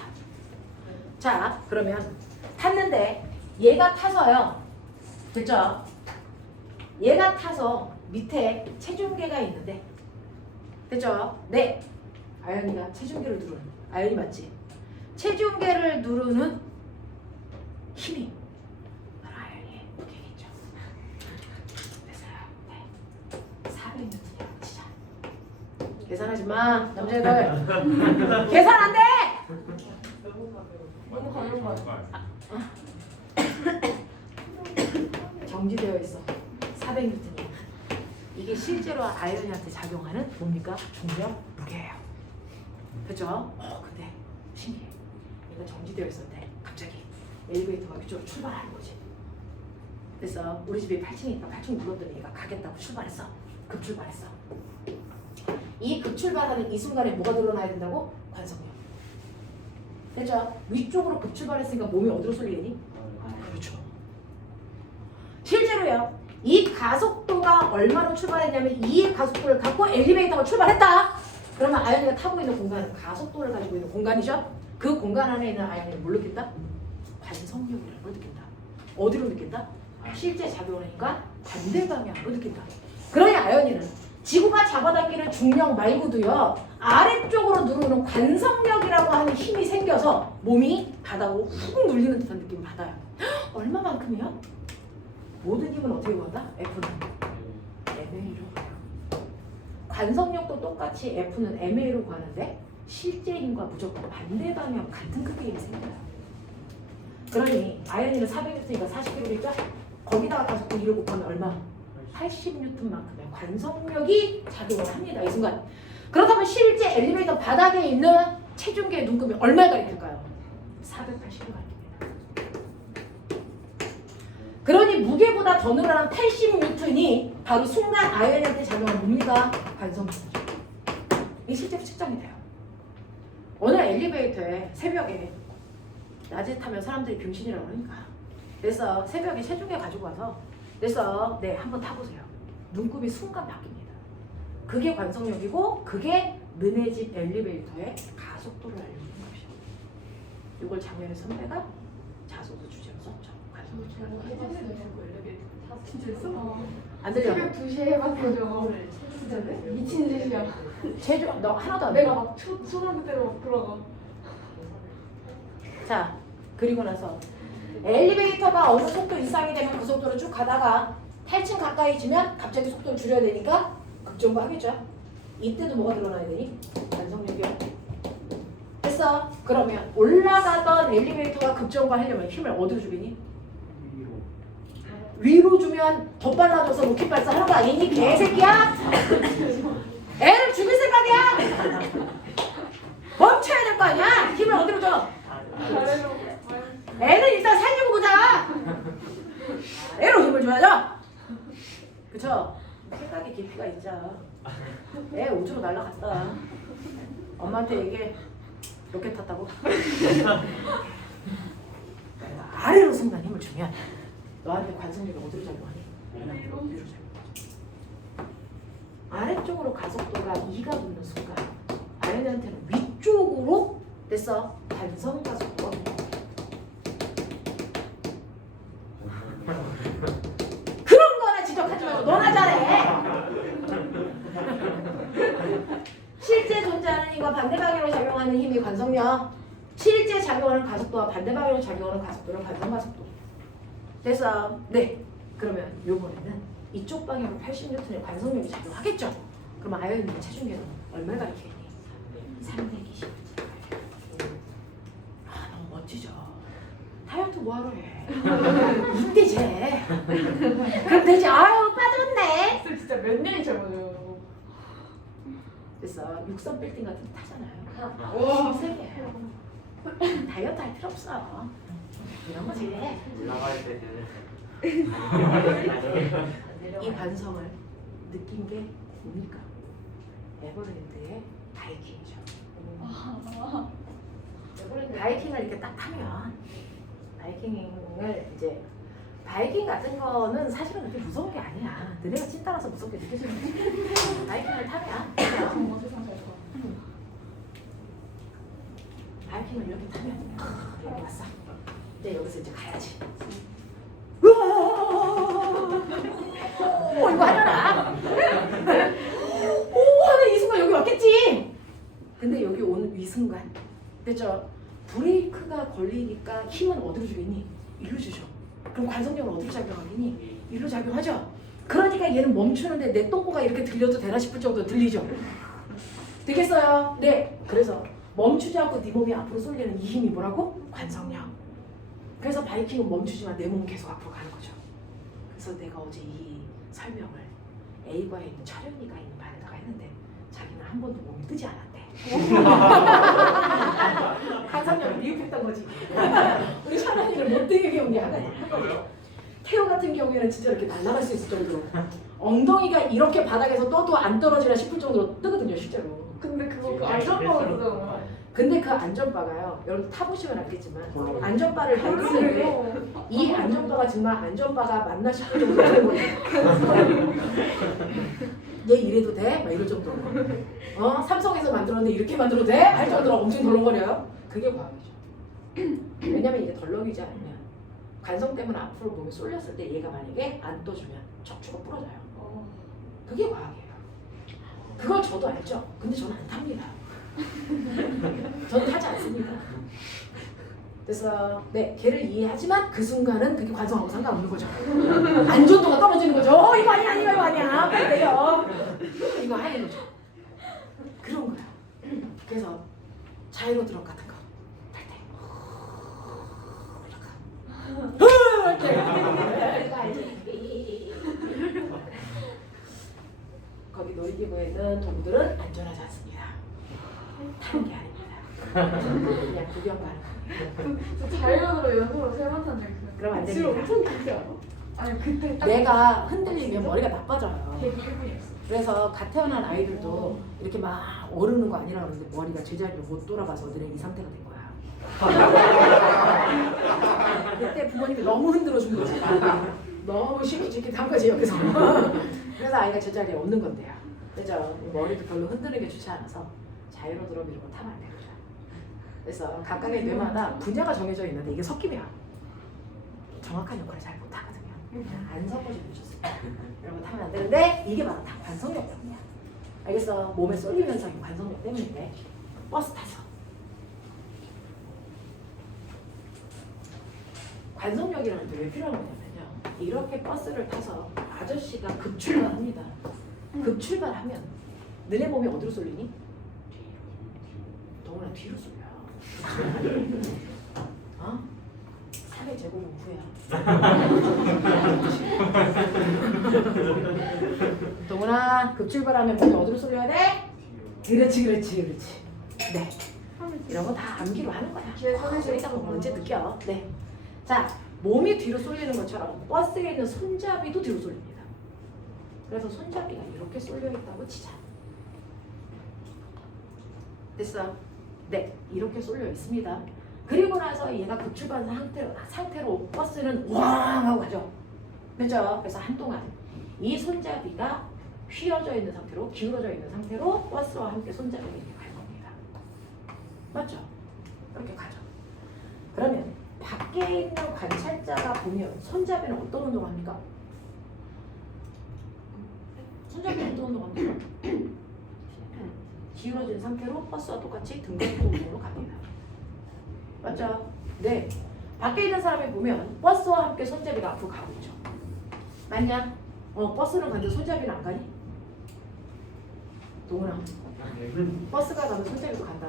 자, 그러면 탔는데 얘가 타서요. 됐죠? 얘가 타서 밑에 체중계가 있는데, 됐죠? 네. 아연이가 체중계를 누르는, 아연이 맞지? 체중계를 누르는 힘이 바로 아연이의 무게겠죠. 됐어요. 네. 400N이라고 치자. 계산하지 마, 남자애들. 계산 안 돼! 너무 가벼운 거 아니야? 정지되어 있어. 400N. 이게 실제로 아연이한테 작용하는 뭡니까? 중력 무게예요. 그죠? 근데 신기해. 얘가 정지되어 있었는데 갑자기 엘리베이터가 이쪽으로 출발하는 거지. 그래서 우리 집에 8층에 있다. 8층 눌렀더니 얘가 가겠다고 출발했어. 급출발했어. 이 급출발하는 이 순간에 뭐가 드러나야 된다고? 관성력. 됐죠? 위쪽으로 급출발했으니까 몸이 어디로 쏠리니? 그렇죠. 실제로요, 이 가속도가 얼마로 출발했냐면 이 가속도를 갖고 엘리베이터가 출발했다. 그러면 아연이가 타고 있는 공간은 가속도를 가지고 있는 공간이죠. 그 공간 안에 있는 아연이는 뭘 느낀다? 관성력이라는 걸 느낀다. 어디로 느낀다? 실제 작용하니까 반대 방향으로 느낀다. 그러니 아연이는 지구가 잡아당기는 중력 말고도요, 아래쪽으로 누르는 관성력이라고 하는 힘이 생겨서 몸이 바닥으로 훅 눌리는 듯한 느낌을 받아요. 얼마만큼이요? 모든 힘은 어떻게 구한다? F는 MA로 구해요. 관성력도 똑같이 F는 MA로 구하는데 실제 힘과 무조건 반대 방향 같은 크기의 힘이 생겨요. 그러니 아연이는 400N이니까 40kg니까 거기다가 가속도 2를 곱하면 얼마? 80N만큼의 관성력이 작용을 합니다. 이 순간. 그렇다면 실제 엘리베이터 바닥에 있는 체중계의 눈금이 얼마를 가리킬까요? 480을 가리킵니다. 그러니 무게보다 더 늘어난 80N이 바로 순간 아이언한테 작용한 뭡니까? 관성성이죠. 이게 실제로 측정이 돼요. 어느 날 엘리베이터에 새벽에 낮에 타면 사람들이 병신이라고 그러니까 그래서 새벽에 체중계 가지고 와서 그래서 네 한번 타보세요. 눈곱이 순간 바뀝니다. 그게 관성력이고 그게 너네 집 엘리베이터의 가속도를 알려주는 것이죠. 이걸 작년에 선배가 자소서 주제로 썼죠. 안 들려? 새벽 2시에 해봤거든요. 진짜네? 미친 짓이야. 체중 너 하나도 안 내가 들려. 막 초등학교 때로 막 들어가. 자 그리고 나서 엘리베이터가 어느 속도 이상이 되면 그 속도를 쭉 가다가 8층 가까이 지면 갑자기 속도를 줄여야 되니까 급정거 하겠죠. 이때도 뭐가 늘어나야 되니? 관성력이요. 됐어. 그러면 올라가던 엘리베이터가 급정거 하려면 힘을 어디로 주겠니? 위로 주면 더 빨라져서 로켓 발사하는 거 아니니? 개새끼야? 애를 죽일 생각이야? 멈춰야 될 거 아니야? 힘을 어디로 줘? 애는 일단 살리고 보자. 애로 힘을 줘야죠. 그쵸? 생각의 깊이가 있죠. 애 우주로 날아갔다. 엄마한테 얘기해. 로켓 탔다고. 아래로 순간 힘을 주면 너한테 관성력이 어디로 작용하니? 위로 작용하죠. 아래쪽으로 가속도가 2가 붙는 순간 아래한테는 위쪽으로 됐어. 관성 가속도가 붙는 거야. 그런 거나 지적하지 말고 너나 잘해. 실제 존재하는 힘과 반대 방향으로 작용하는 힘이 관성력. 실제 작용하는 가속도와 반대 방향으로 작용하는 가속도를 관성 가속도. 됐어. 네. 그러면 요번에는 이쪽 방향으로 80N의 관성력이 작용하겠죠. 그럼 아이언의 체중계는 얼마를 가리키겠니? 320. 아 너무 멋지죠. 다이어트 뭐하러 해? 이때 쟤. 그럼 되지. 아유 빠졌네. 진짜 몇 년이 젊어요. 됐어. 6선 빌딩 같은 거 타잖아요. 와. 세게. 다이어트 할 필요 없어. 이런 거지. 올라갈 때는 이 관성을 느낀 게 뭡니까? 에버랜드의 바이킹이죠. 바이킹을 이렇게 딱 타면 바이킹을 이제 바이킹 같은 거는 사실은 그렇게 무서운 게 아니야. 너네가 찐 따라서 무섭게 느껴지는 거지. 바이킹을 타면 바이킹을 이렇게 타면 여기 왔어. 이제 여기서 이제 가야지. 오 이거 하려나? 오 하는 이 순간 여기 왔겠지. 근데 여기 오는 이 순간 됐죠? 브레이크가 걸리니까 힘은 어디로 주겠니? 일로 주죠. 그럼 관성력은 어디로 작용하겠니? 일로 작용하죠. 그러니까 얘는 멈추는데 내 똥꼬가 이렇게 들려도 되나 싶을 정도로 들리죠. 되겠어요? 네. 그래서 멈추지 않고 네 몸이 앞으로 쏠리는 이 힘이 뭐라고? 관성력. 그래서 바이킹은 멈추지만 내 몸은 계속 앞으로 가는 거죠. 그래서 내가 어제 이 설명을 A과에 있는 철현이가 있는 반에다가 했는데 자기는 한 번도 몸이 뜨지 않았대. 관성력을 미흡했던 거지. 우리 철현이를 못 뜨게 해온 게 한 거죠. 태호 같은 경우에는 진짜 이렇게 날아갈 수 있을 정도로 엉덩이가 이렇게 바닥에서 떠도 안 떨어지나 싶을 정도로 뜨거든요 실제로. 근데 그거 그 안전바가 그거잖아. 근데 그 안전바가요. 여러분 타보시면 알겠지만 안전바를 밟는데 이 안전바가 정말 안전바가 맞나 싶을 정도로 얘 이래도 돼? 막 이럴 정도로 삼성에서 만들었는데 이렇게 만들어도 돼? 할 정도로 엄청 덜렁거려요. 그게 과학이죠. 왜냐면 이게 덜렁이지 않으면 관성 때문에 앞으로 몸이 쏠렸을 때 얘가 만약에 안 떠주면 척추가 부러져요. 그게 과학이에요. 그걸 저도 알죠. 근데 저는 안 탑니다. 저는 하지 않습니다. 그래서 네 걔를 이해하지만 그 순간은 그게 관성하고 상관없는 거죠. 안전도가 떨어지는 거죠. 이거 아니야 이거 아니야 빨리 내려. 이거 하는 거죠. 그런 거야. 그래서 자이로 드롭 같은 거 탈 때 거기 놀이기구에는 동물들은 안전하지 않습니다. 타는 게 아닙니다. 그냥 구경 가는 거야. 저 자연으로 연속으로 3번 탄 적 있어요. 그럼 안 지금 됩니다. 엄청 길지 않아? 아니 그때 딱 내가 흔들리면 머리가 나빠져요. 되게 1분이었어. 그래서 갓 태어난 아이들도 이렇게 막 오르는 거 아니라 그러는데 머리가 제자리로 못 돌아가서 너네 이 상태가 된 거야. 그때 부모님이 너무 흔들어 준 거지. 너무 시키한 거지 여기서. 그래서 아이가 제자리에 없는 건데요. 그죠? 머리도 별로 흔드는 게 좋지 않아서 자유로 들어 이런 거 타면 안 됩니다. 그래서 각각의 뇌마다 분야가 정해져 있는데 이게 섞이면 정확한 역할을 잘 못하거든요. 안 섞어주면 좋습니다. 이런 거 타면 안 되는데 이게 바로 다 관성력 때문이야. 알겠어? 몸에 쏠림 현상이 관성력 때문인데 버스 타서 관성력이라는 게 왜 필요한 거냐면요. 이렇게 버스를 타서 아저씨가 급출발합니다. 급출발하면 너네 몸이 어디로 쏠리니? 동훈아 뒤로 쏠려. 어? 사회 제공 후야. 동훈아 급출발하면 몸이 어디로 쏠려야 돼? 그렇지. 네. 이런 거 다 암기로 하는 거야. 뒤에 서는 소리가 뭐 언제 느껴? 네. 자, 몸이 뒤로 쏠리는 것처럼 버스에 있는 손잡이도 뒤로 쏠립니다. 그래서 손잡이가 이렇게 쏠려 있다고 치자. 됐어? 네, 이렇게 쏠려 있습니다. 그리고 나서 얘가 급출발 상태로 버스는 왕 하고 가죠. 그죠? 그래서 한동안 이 손잡이가 휘어져 있는 상태로, 기울어져 있는 상태로 버스와 함께 손잡이가 이렇게 갈 겁니다. 맞죠? 이렇게 가죠. 그러면 밖에 있는 관찰자가 보면 손잡이는 어떤 운동합니까? 손잡이는 어떤 운동합니까? 기울어진 상태로 버스와 똑같이 등각도 운동으로 갑니다. 맞죠? 네. 밖에 있는 사람이 보면 버스와 함께 손잡이가 앞으로 가고 있죠. 맞냐? 버스는 가는데 손잡이는 안 가니? 동훈아, 버스가 가면 손잡이도 간다.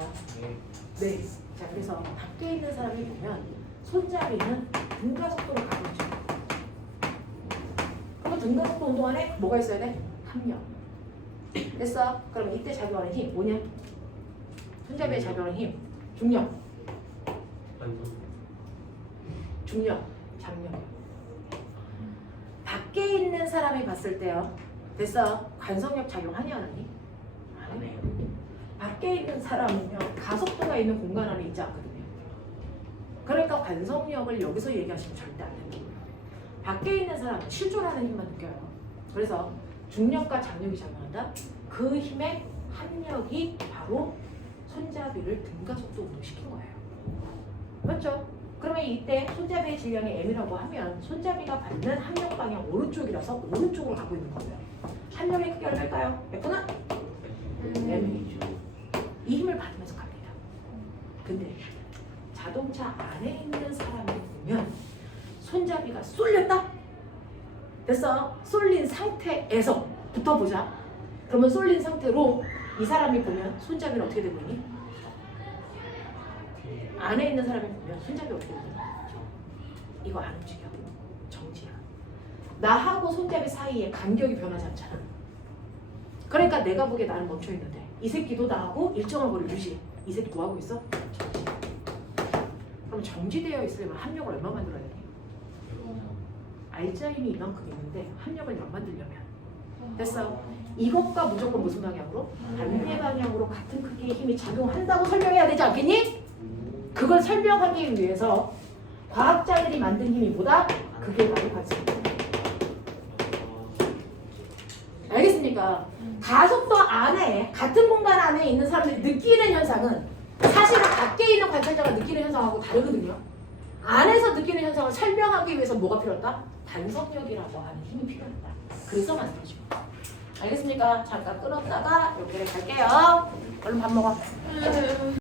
네. 자, 그래서 밖에 있는 사람이 보면 손잡이는 등가속도로 가고 있죠. 그럼 등가속도 운동 안에 뭐가 있어야 돼? 합력. 됐어? 그럼 이때 작용하는 힘 뭐냐? 손잡이에 작용하는 힘 중력, 장력. 밖에 있는 사람이 봤을 때요. 됐어? 관성력 작용하니 안 하니? 안 해요. 밖에 있는 사람은요 가속도가 있는 공간 안에 있지 않거든요. 그러니까 관성력을 여기서 얘기하시면 절대 안 되는 거예요. 밖에 있는 사람은 실존하는 힘만 느껴요. 그래서 중력과 장력이 작용한다. 그 힘의 합력이 바로 손잡이를 등가속도 운동시킨 거예요. 맞죠? 그러면 이때 손잡이의 질량이 M이라고 하면 손잡이가 받는 합력 방향 오른쪽이라서 오른쪽으로 가고 있는 거예요. 합력의 크기가 얼마일까요? F는? M이죠. 이 힘을 받으면서 갑니다. 근데 자동차 안에 있는 사람을 보면 손잡이가 쏠렸다? 됐어? 쏠린 상태에서 붙어보자. 그러면 쏠린 상태로 이 사람이 보면 손잡이는 어떻게 되고 있니? 안에 있는 사람이 보면 손잡이 어떻게 되니? 이거 안 움직여. 정지야. 나하고 손잡이 사이에 간격이 변하지 않잖아. 그러니까 내가 보기에 나는 멈춰 있는데 이 새끼도 나하고 일정한 거리를 유지해. 이 새끼 뭐 하고 있어? 정지. 그럼 정지되어 있으려면 합력을 얼마 만들어야 되니? 알짜 힘이 이만큼 있는데 합력을 몇 만들려면 됐어? 이것과 무조건 무슨 방향으로? 반대 방향으로 같은 크기의 힘이 작용한다고 설명해야 되지 않겠니? 그걸 설명하기 위해서 과학자들이 만든 힘이 뭐다? 그게 바로 관성력. 알겠습니까? 가속도 안에 같은 공간 안에 있는 사람들이 느끼는 현상은 사실은 밖에 있는 관찰자가 느끼는 현상하고 다르거든요. 안에서 느끼는 현상을 설명하기 위해서 뭐가 필요하다? 반성력이라고 하는 힘이 필요하다. 그래서 만들어진 거예요. 알겠습니까? 잠깐 끊었다가 여기를 갈게요. 얼른 밥 먹어.